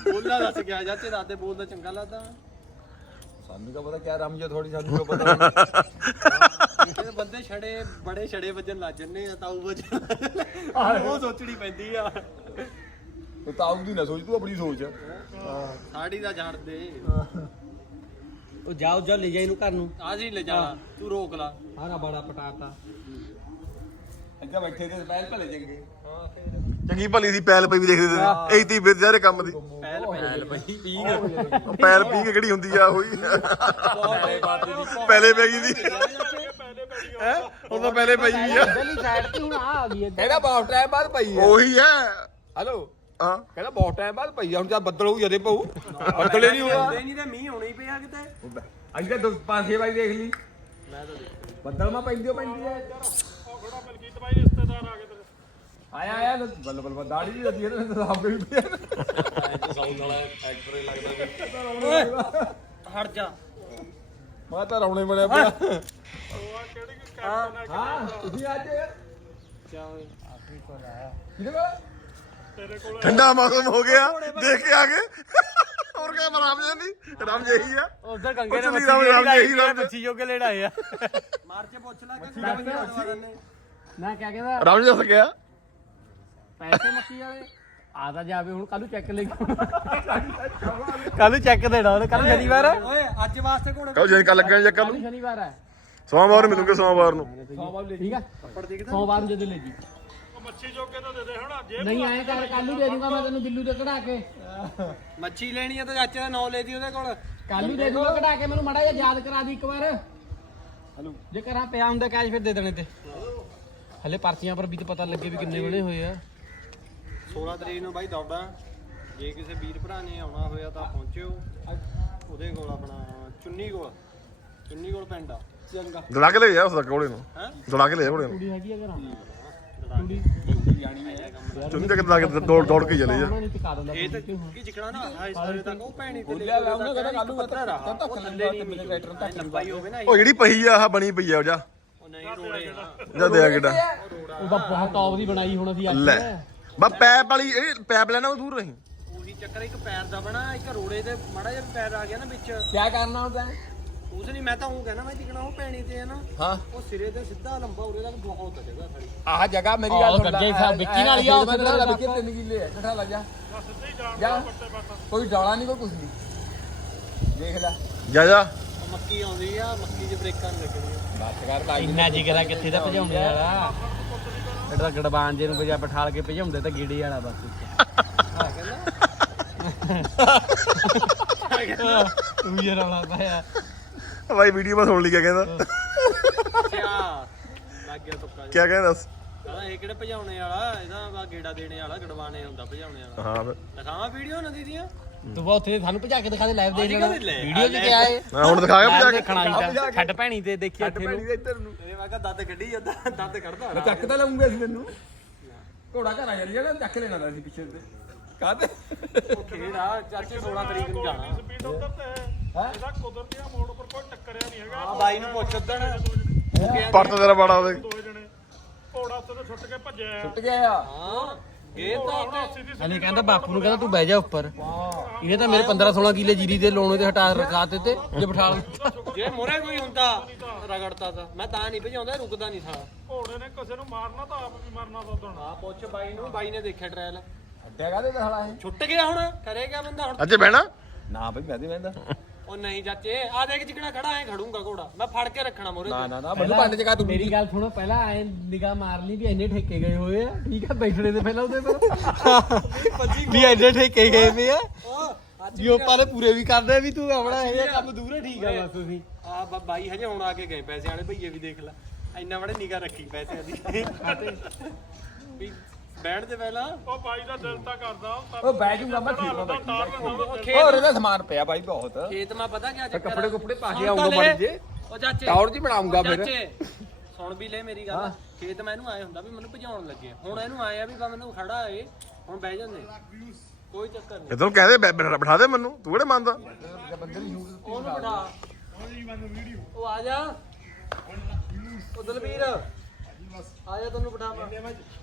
ਬੋਲਾ ਦੱਸ ਗਿਆ ਜਾਤੇ ਦਾਦੇ ਬੋਲਦਾ ਚੰਗਾ ਲੱਗਦਾ। ਸਾਨੂੰ ਕਾ ਪਤਾ ਕਿਆ ਰਮਜੋ ਥੋੜੀ ਸਾਨੂੰ ਕਾ ਪਤਾ ਇਹ ਬੰਦੇ ਛੜੇ ਬੜੇ ਛੜੇ ਵੱਜਣ ਲੱਗ ਜੰਨੇ ਆ ਤਾਊ ਵੱਜਣ ਉਹ ਸੋਚਣੀ ਪੈਂਦੀ ਆ। ਤੂੰ ਤਾਂ ਆਉਂਦੀ ਨਾ ਸੋਚ ਤੂੰ ਆਪਣੀ ਸੋਚ। ਸਾੜੀ ਦਾ ਜਾਣ ਦੇ। ਉਹ ਜਾਓ ਜਾ ਲੈ ਜਾ ਇਹਨੂੰ ਘਰ ਨੂੰ। ਆ ਜੀ ਲੈ ਜਾਣਾ ਤੂੰ ਰੋਕ ਲਾ। ਸਾਰਾ ਬੜਾ ਪਟਾਤਾ। ਅੱਗੇ ਬੈਠੇ ਤੇ ਪਹਿਲ ਭਲੇ ਚੰਗੇ। ਚੰਗੀ ਭਲੀ ਦੀ ਪੈਲ ਪਈ ਵੀ ਦੇਖਦੇ ਤੇ। ਇਹ ਤੀ ਵਿਚਾਰੇ ਕੰਮ ਦੀ। ਪਹਿਲ ਬਈ ਉਹ ਪੈਲ ਪੀ ਕੇ ਕਿਹੜੀ ਹੁੰਦੀ ਆ ਉਹੀ। ਪਹਿਲੇ ਪੈ ਗਈ ਦੀ ਹੈ? ਉਹ ਤਾਂ ਪਹਿਲੇ ਪਈ ਵੀ ਆ। ਪਹਿਲੀ ਸਾਈਡ ਤੇ ਹੁਣ ਆ ਆ ਗਈ ਕਹਿੰਦਾ ਬਹੁਤ ਟਾਈਮ ਬਾਅਦ ਪਈ ਹੈ ਉਹੀ ਹੈ ਹਲੋ। ਹਾਂ। ਕਹਿੰਦਾ ਬਹੁਤ ਟਾਈਮ ਬਾਅਦ ਪਈ ਆ। ਹੁਣ ਜਦ ਬੱਦਲ ਹੋਊ ਜਦੇ ਪਊ ਬੱਦਲੇ ਨਹੀਂ ਹੋਇਆ ਨਹੀਂ ਤੇ ਮੀਂਹ ਹੋਣਾ ਹੀ ਪਿਆ ਕਿਤੇ। ਅੱਜ ਤਾਂ ਦੋ ਪੰਜ ਛੇ ਵਾਰੀ ਦੇਖ ਲਈ। ਬੱਦਲ ਮਾ ਪੈਂਦੀ ਓ ਪੈਂਦੀ ਹੈ ਆਇਆ ਆਇਆ ਬੱਲ ਬੱਲ ਬੱਲ ਦਾੜੀ ਵੀ ਲੱਗੀ ਇਹਨੇ ਤਾਂ ਸਾਹਮਣੇ ਵੀ ਪਿਆ ਓਏ ਹਟ ਜਾ। ਮੈਂ ਤਾਂ ਰੌਣੇ ਬਣਿਆ ਪਿਆ। ਹਾਂ ਹਾਂ ਤੁਸੀਂ ਅੱਜ ਕਿਆ ਹੋਇਆ ਕਿਹਦੇ ਕੋਲ ਠੰਡਾ ਮੌਸਮ ਹੋ ਗਿਆ ਦੇਖ ਕੇ ਆ ਗਏ। ਹੋਰ ਕਿਆ ਰਾਮ ਜੀ ਨਹੀਂ ਰਾਮ ਜੀ ਹੀ ਆ। ਉਧਰ ਉਹ ਚਲੀ ਰਾਮ ਰਾਮ ਜੀ ਹੀ ਰਾਮ ਜੀ ਜੋਗੇ ਲੜਾਏ ਆ। ਮਾਰ ਕੇ ਪੁੱਛ ਲੈ ਕਿ ਕਿਹੜਾ ਬੰਦਾ ਦਵਾ ਦਿੰਦੇ ਨਾ। ਕਿਆ ਕਹਿੰਦਾ ਰਾਮ ਜੀ ਦੱਸ ਗਿਆ। ਪੈਸੇ ਮੱਕੀ ਵਾਲੇ। ਆ ਤਾਂ ਜਾਵੇ ਹੁਣ ਕੱਲ ਨੂੰ ਚੈੱਕ ਲੈ ਕੱਲ ਨੂੰ ਚੈੱਕ ਦੇਣਾ ਉਹਨੇ ਕੱਲ ਸ਼ਨੀਵਾਰ ਹੈ? ਓਏ ਅੱਜ ਵਾਸਤੇ ਕੋਣ ਕਹੋ ਜੇ ਕੱਲ ਲੱਗਣ ਜਾਂ ਕੱਲ ਕੱਲ ਸ਼ਨੀਵਾਰ ਹੈ। ਸੋਮਵਾਰ ਨੂੰ ਮਿਲੂਗੇ ਸੋਮਵਾਰ ਨੂੰ। ਠੀਕ ਆ ਕੱਪੜ ਦੇਖਦਾ ਸੋਮਵਾਰ ਨੂੰ ਜਦੋਂ ਲੈ ਜੀ। ਮੱਛੀ ਜੋਗੇ ਤਾਂ ਦੇ ਦੇ ਹੁਣ ਨਹੀਂ ਆਏ ਕਰ ਕੱਲ ਨੂੰ ਦੇ ਦੂੰਗਾ ਮੈਂ ਤੈਨੂੰ ਬਿੱਲੂ ਤੇ ਕਢਾ ਕੇ। ਮੱਛੀ ਲੈਣੀ ਆ ਤਾਂ ਚਾਚੇ ਦਾ ਨਾਂ ਲੈ ਦੀ ਉਹਦੇ ਕੋਲ। ਕੱਲ ਨੂੰ ਦੇ ਦੂੰਗਾ ਕਢਾ ਕੇ ਮੈਨੂੰ ਮੜਾ ਜਿਹਾ ਯਾਦ ਕਰਾ ਦੀ ਇੱਕ ਵਾਰ। ਹਲੋ। ਜੇ ਕਰਾਂ ਪਿਆ ਹੁੰਦਾ ਕੈਸ਼ ਫਿਰ ਦੇ ਦੇਣੇ ਤੇ। ਹਲੇ ਪਰਚੀਆਂ ਪਰ ਵੀ ਤੇ ਪਤਾ ਲੱਗੇ ਵੀ ਕਿੰਨੇ ਬਣੇ ਹੋਏ ਆ। 16 ਤਰੀਕ ਨੂੰ ਬਾਈ ਦੌੜਾਂ। ਜੇ ਕਿਸੇ ਵੀਰ ਭਰਾ ਨੇ ਆਉਣਾ ਹੋਇਆ ਤਾਂ ਪਹੁੰਚਿਓ। ਉਹਦੇ ਕੋਲ ਆਪਣਾ ਚੁੰਨੀ ਕੋਲ ਚੁੰਨੀ ਕੋਲ ਪਿੰਡ ਆ। ਚੰਗਾ। ਦੜਾ ਕੇ ਲੈ ਜਾ ਉਸ ਦਾ ਕੋਲੇ ਨੂੰ। ਹੈ? ਦੜਾ ਕੇ ਲੈ ਜਾ ਕੋਲੇ ਨੂੰ। ਕੁੜੀ ਹੈਗੀ ਆ ਘਰਾਂ ਚੁੰਨੀ ਤੇ। ਕਿੱਦਾਂ ਕਿ ਦੌੜ ਦੌੜ ਕੇ ਚਲੇ ਜਾ। ਉਹਨਾਂ ਨੇ ਟਿਕਾ ਦਿੰਦਾ ਇਹ ਤਾਂ ਕੀ ਜਿਕਣਾ ਨਾ? ਹਾਈ ਸਾਰੇ ਤੱਕ ਉਹ ਭੈਣੀ ਤੇ ਲਿਆ ਲਾਉਂਗਾ ਕਹਿੰਦਾ ਕੱਲ ਪੱਤਰ ਆ। ਤਾਂ ਧੱਕ ਲੈਂਦਾ ਤੇ ਮੇਰੇ ਟਰੈਕਟਰ ਤੱਕ ਲੰਬਾਈ ਹੋਵੇ ਨਾ ਉਹ ਜਿਹੜੀ ਪਈ ਆ ਆਹ ਬਣੀ ਪਈ ਆ ਉਹ ਜਾ। ਉਹ ਨਹੀਂ ਰੋੜੇ ਆ। ਜਾ ਦੇ ਆ ਕਿਡਾ। ਉਹ ਤਾਂ ਬਹੁਤ ਟੌਪ ਦੀ ਬਣਾਈ ਹੁਣ ਅਸੀਂ ਅੱਜ। ਲੈ। ਬਾ ਪੈਪ ਵਾਲੀ ਇਹ ਪੈਪ ਲੈਣਾ ਉਹ ਦੂਰ ਰਹੀ। ਉਹੀ ਚੱਕਰ ਇੱਕ ਪੈਰ ਦਾ ਬਣਾ ਇੱਕ ਰੋੜੇ ਤੇ ਮਾੜਾ ਜਿਹਾ ਪੈਰ ਆ ਗਿਆ ਨਾ ਵਿੱਚ। ਕਿਆ ਕਰਨਾ ਹੁੰਦਾ ਉਸ ਨਹੀਂ ਮੈਂ ਤਾਂ ਉਹ ਕਹਿਣਾ ਮੈਂ ਜਿਕਣਾ ਉਹ ਭੈਣੀ ਤੇ ਹੈ ਨਾ। ਹਾਂ। ਉਹ ਸਿਰੇ ਤੇ ਸਿੱਧਾ ਲੰਬਾ ਉਰੇ ਤੱਕ ਬਹੁਤ ਜਗ੍ਹਾ ਖੜੀ ਆਹ ਜਗ੍ਹਾ ਮੇਰੀ ਗੱਲ ਸੁਣ ਗੱਜੇ ਸਾਹਿਬ ਵਿੱਕੀ ਨਾਲ ਹੀ ਆ, ਉੱਥੇ ਉੱਥੇ ਲੱਗ ਕੇ ਤਿੰਨ ਕਿੱਲੇ ਹੈ ਠਠਾ ਲੱਗ ਜਾ। ਜਾ। ਕੋਈ ਡਾਲਾ ਨਹੀਂ ਕੋਈ ਕੁਝ ਨਹੀਂ ਦੇਖ ਲੈ। ਜਾ ਜਾ। ਮੱਕੀ ਆਉਂਦੀ ਆ ਮੱਕੀ 'ਚ ਬ੍ਰੇਕਾਂ ਨਹੀਂ ਲੱਗਣੀਆਂ। ਬਸ ਕਰ ਲਾਈ ਇੰਨਾ ਜਿਗਰਾ ਕਿੱਥੇ ਦਾ ਭਜਾਉਂਦੇ ਵਾਲਾ? ਜਿਹੜਾ ਗੜਬਾਨ ਜੇ ਨੂੰ ਵਜਾ ਬਿਠਾਲ ਕੇ ਭਜਾਉਂਦੇ ਤਾਂ ਗੀੜੀ ਵਾਲਾ ਬਸ ਤੂੰ ਪਾਇਆ। ਬਾਈ ਵੀਡੀਓ ਮੈਂ ਸੁਣ ਲਈ ਕਿਆ ਕਹਿੰਦਾ? ਅੱਛਾ ਲੱਗ ਗਿਆ ਤੁੱਕਾ ਕਿਆ ਕਹਿੰਦਾ? ਦੱਸ ਕਹਿੰਦਾ ਇਹ ਕਿਹੜੇ ਭਜਾਉਣੇ ਵਾਲਾ? ਇਹਦਾ ਵਾ ਗੇੜਾ ਦੇਣੇ ਵਾਲਾ ਗੜਵਾਣੇ ਹੁੰਦਾ ਭਜਾਉਣੇ ਵਾਲਾ। ਹਾਂ। ਦਿਖਾਵਾਂ ਵੀਡੀਓ ਨਾ ਦੀਦੀਆਂ ਤੂੰ ਬਾ ਉੱਥੇ ਸਾਨੂੰ ਭਜਾ ਕੇ ਦਿਖਾ ਦੇ ਲਾਈਵ ਦੇਖ ਲੈਣਾ। ਵੀਡੀਓ 'ਚ। ਕਿਹਾ ਏ ਮੈਂ ਹੁਣ ਦਿਖਾ ਕੇ Live ਭਜਾ ਕੇ ਦੇਖਣਾ ਹੀ ਤਾਂ। ਛੱਡ ਭੈਣੀ ਤੇ ਦੇਖੀ ਇੱਥੇ ਨੂੰ। ਇੱਧਰ ਨੂੰ। ਇਹ ਮੈਂ ਕਿਹਾ ਦੰਦ ਕੱਢੀ ਜਾਂਦਾ ਦੰਦ ਕੱਢਦਾ ਮੈਂ ਚੱਕ ਤਾਂ ਲਾਉਂਗਾ ਸੀ ਤੈਨੂੰ। ਘੋੜਾ ਘਰ ਆ ਜਾਂਦਾ ਜਿਹੜਾ ਚੱਕ ਲੈਣਾ ਸੀ ਪਿੱਛੇ ਤੇ। ਕਾਹਤੇ ਉਹ ਖੇੜਾ ਚਾਚੇ 16 ਤਰੀਕ ਨੂੰ ਜਾਣਾ। ਹਾਂ? ਬਾਈ ਨੂੰ ਪੁੱਛ ਉਦਣ ਪਰਤ ਤੇਰਾ ਬੜਾ ਉਹਦੇ। ਟੁੱਟ ਗਿਆ ਆ। ਹਾਂ ਗੇ ਤਾਂ ਹਲੇ ਕਹਿੰਦਾ ਬਾਪੂ ਨੂੰ ਕਹਿੰਦਾ ਤੂੰ ਬਹਿ ਜਾ ਉੱਪਰ। ਇਹਨੇ ਤਾਂ ਮੇਰੇ 15 16 ਕਿਲੇ ਜੀਰੀ ਦੇ ਲੋਣੇ ਤੇ ਹਟਾ ਰਖਾ ਦਿੱਤੇ ਜੇ ਬਿਠਾ ਜੇ ਮੁਰੇ ਕੋਈ ਹੁੰਦਾ ਰਗੜਤਾ ਤਾਂ। ਮੈਂ ਤਾਂ ਨਹੀਂ ਭਜਾਉਂਦਾ ਰੁਕਦਾ ਨਹੀਂ ਸਾਲਾ। ਘੋੜੇ ਨੇ ਕਿਸੇ ਨੂੰ ਮਾਰਨਾ ਤਾਂ ਆਪ ਵੀ ਮਰਨਾ ਤਾਂ ਉਦੋਂ ਹਾਂ ਪੁੱਛ ਬਾਈ ਨੂੰ ਬਾਈ ਨੇ ਦੇਖਿਆ ਟ੍ਰਾਇਲ ਅੱਡਿਆ ਕਾਹਦੇ ਸਾਲਾ ਇਹ? ਛੁੱਟ ਗਿਆ ਹੁਣ ਕਰੇਗਾ ਬੰਦਾ ਹੁਣ। ਅੱਜੇ ਬਹਿਣਾ? ਨਾ ਬਈ ਮੈਂ ਤੇ ਵੰਦਾ ਉਹ ਨਹੀਂ ਚਾਚੇ ਆ ਦੇਖ ਜਿਕਣਾ ਖੜਾ ਐ ਖੜੂੰਗਾ ਘੋੜਾ। ਮੈਂ ਫੜ ਕੇ ਰੱਖਣਾ ਮੋਰੇ ਨਾ ਨਾ ਨਾ ਮੈਨੂੰ ਪੰਡ ਜਗਾ ਤੂੰ ਮੇਰੀ ਗੱਲ ਸੁਣੋ ਪਹਿਲਾਂ ਐ ਨਿਗਾਹ ਮਾਰ ਲਈ ਵੀ ਇੰਨੇ ਠੇਕੇ ਗਏ ਹੋਏ ਆ। ਠੀਕ ਆ ਬੈਠਣੇ ਦੇ ਪਹਿਲਾਂ ਉਹਦੇ ਪਰ ਵੀ ਇੰਨੇ ਠੇਕੇ ਗਏ ਵੀ ਆ। ਵੀ ਉਹ ਪਾਲੇ ਪੂਰੇ ਵੀ ਕਰਦੇ ਵੀ ਤੂੰ ਆਪਣਾ ਇਹ ਕੰਮ ਦੂਰੇ ਠੀਕ ਆ ਬਸ ਤੁਸੀਂ। ਆ ਬਾਈ ਹਜੇ ਹੁਣ ਆ ਕੇ ਗਏ ਪੈਸੇ ਵਾਲੇ ਭਈਏ ਵੀ ਦੇਖ ਲੈ। ਇੰਨਾ ਬੜੇ ਨਿਗਾ ਰੱਖੀ ਪੈਸਿਆਂ ਦੀ। ਵੀ ਬੈਠ ਤੇ ਪਹਿਲਾਂ। ਉਹ ਬਾਈ ਦਾ ਦਿਲ ਤਾਂ ਕਰਦਾ ਉਹ ਬਹਿ ਜੂਗਾ ਮੈਂ ਠੀਕ ਆ ਬੈਠੀ ਦਿਲ। ਹੋਰ ਇਹਦਾ ਸਮਾਨ ਪਿਆ ਬਾਈ ਬਹੁਤ। ਖੇਤ ਮਾ ਪਤਾ ਕਿਆ ਚੱਕਰ ਆ? ਕੱਪੜੇ ਕੁਪੜੇ ਪਾ ਕੇ ਬੜੇ ਲੈ। ਜੇ। ਉਹ ਚਾਚੇ ਟੌਰ ਜੀ ਬਣਾਉਂਗਾ ਫਿਰ। ਚਾਚੇ, ਸੁਣ ਵੀ ਲੈ ਮੇਰੀ ਗੱਲ। ਖੇਤ ਮੈਂ ਇਹਨੂੰ ਆਏ ਹੁੰਦਾ ਵੀ ਮੈਨੂੰ ਭਜਾਉਣ ਲੱਗੇ। ਹੁਣ ਇਹਨੂੰ ਆਇਆ ਵੀ ਬਾ ਮੈਨੂੰ ਖੜਾ ਏ ਹੁਣ ਬਹਿ ਜਾਂਦੇ। ਕੋਈ ਚੱਕਰ ਨਹੀਂ। ਇਧਰੋਂ ਕਹਿੰਦੇ ਬੈ- ਬਿਠਾ ਬਿਠਾ ਦੇ ਮੈਨੂੰ। ਤੂੰ ਕਿਹੜੇ ਮੰਨਦਾ? ਉਹਨੂੰ ਬਿਠਾ। ਉਹ ਆ ਜਾ। ਉਹ ਦਲਵੀਰ ਆ ਜਾ ਤੈਨੂੰ ਬਿਠਾਵਾਂ।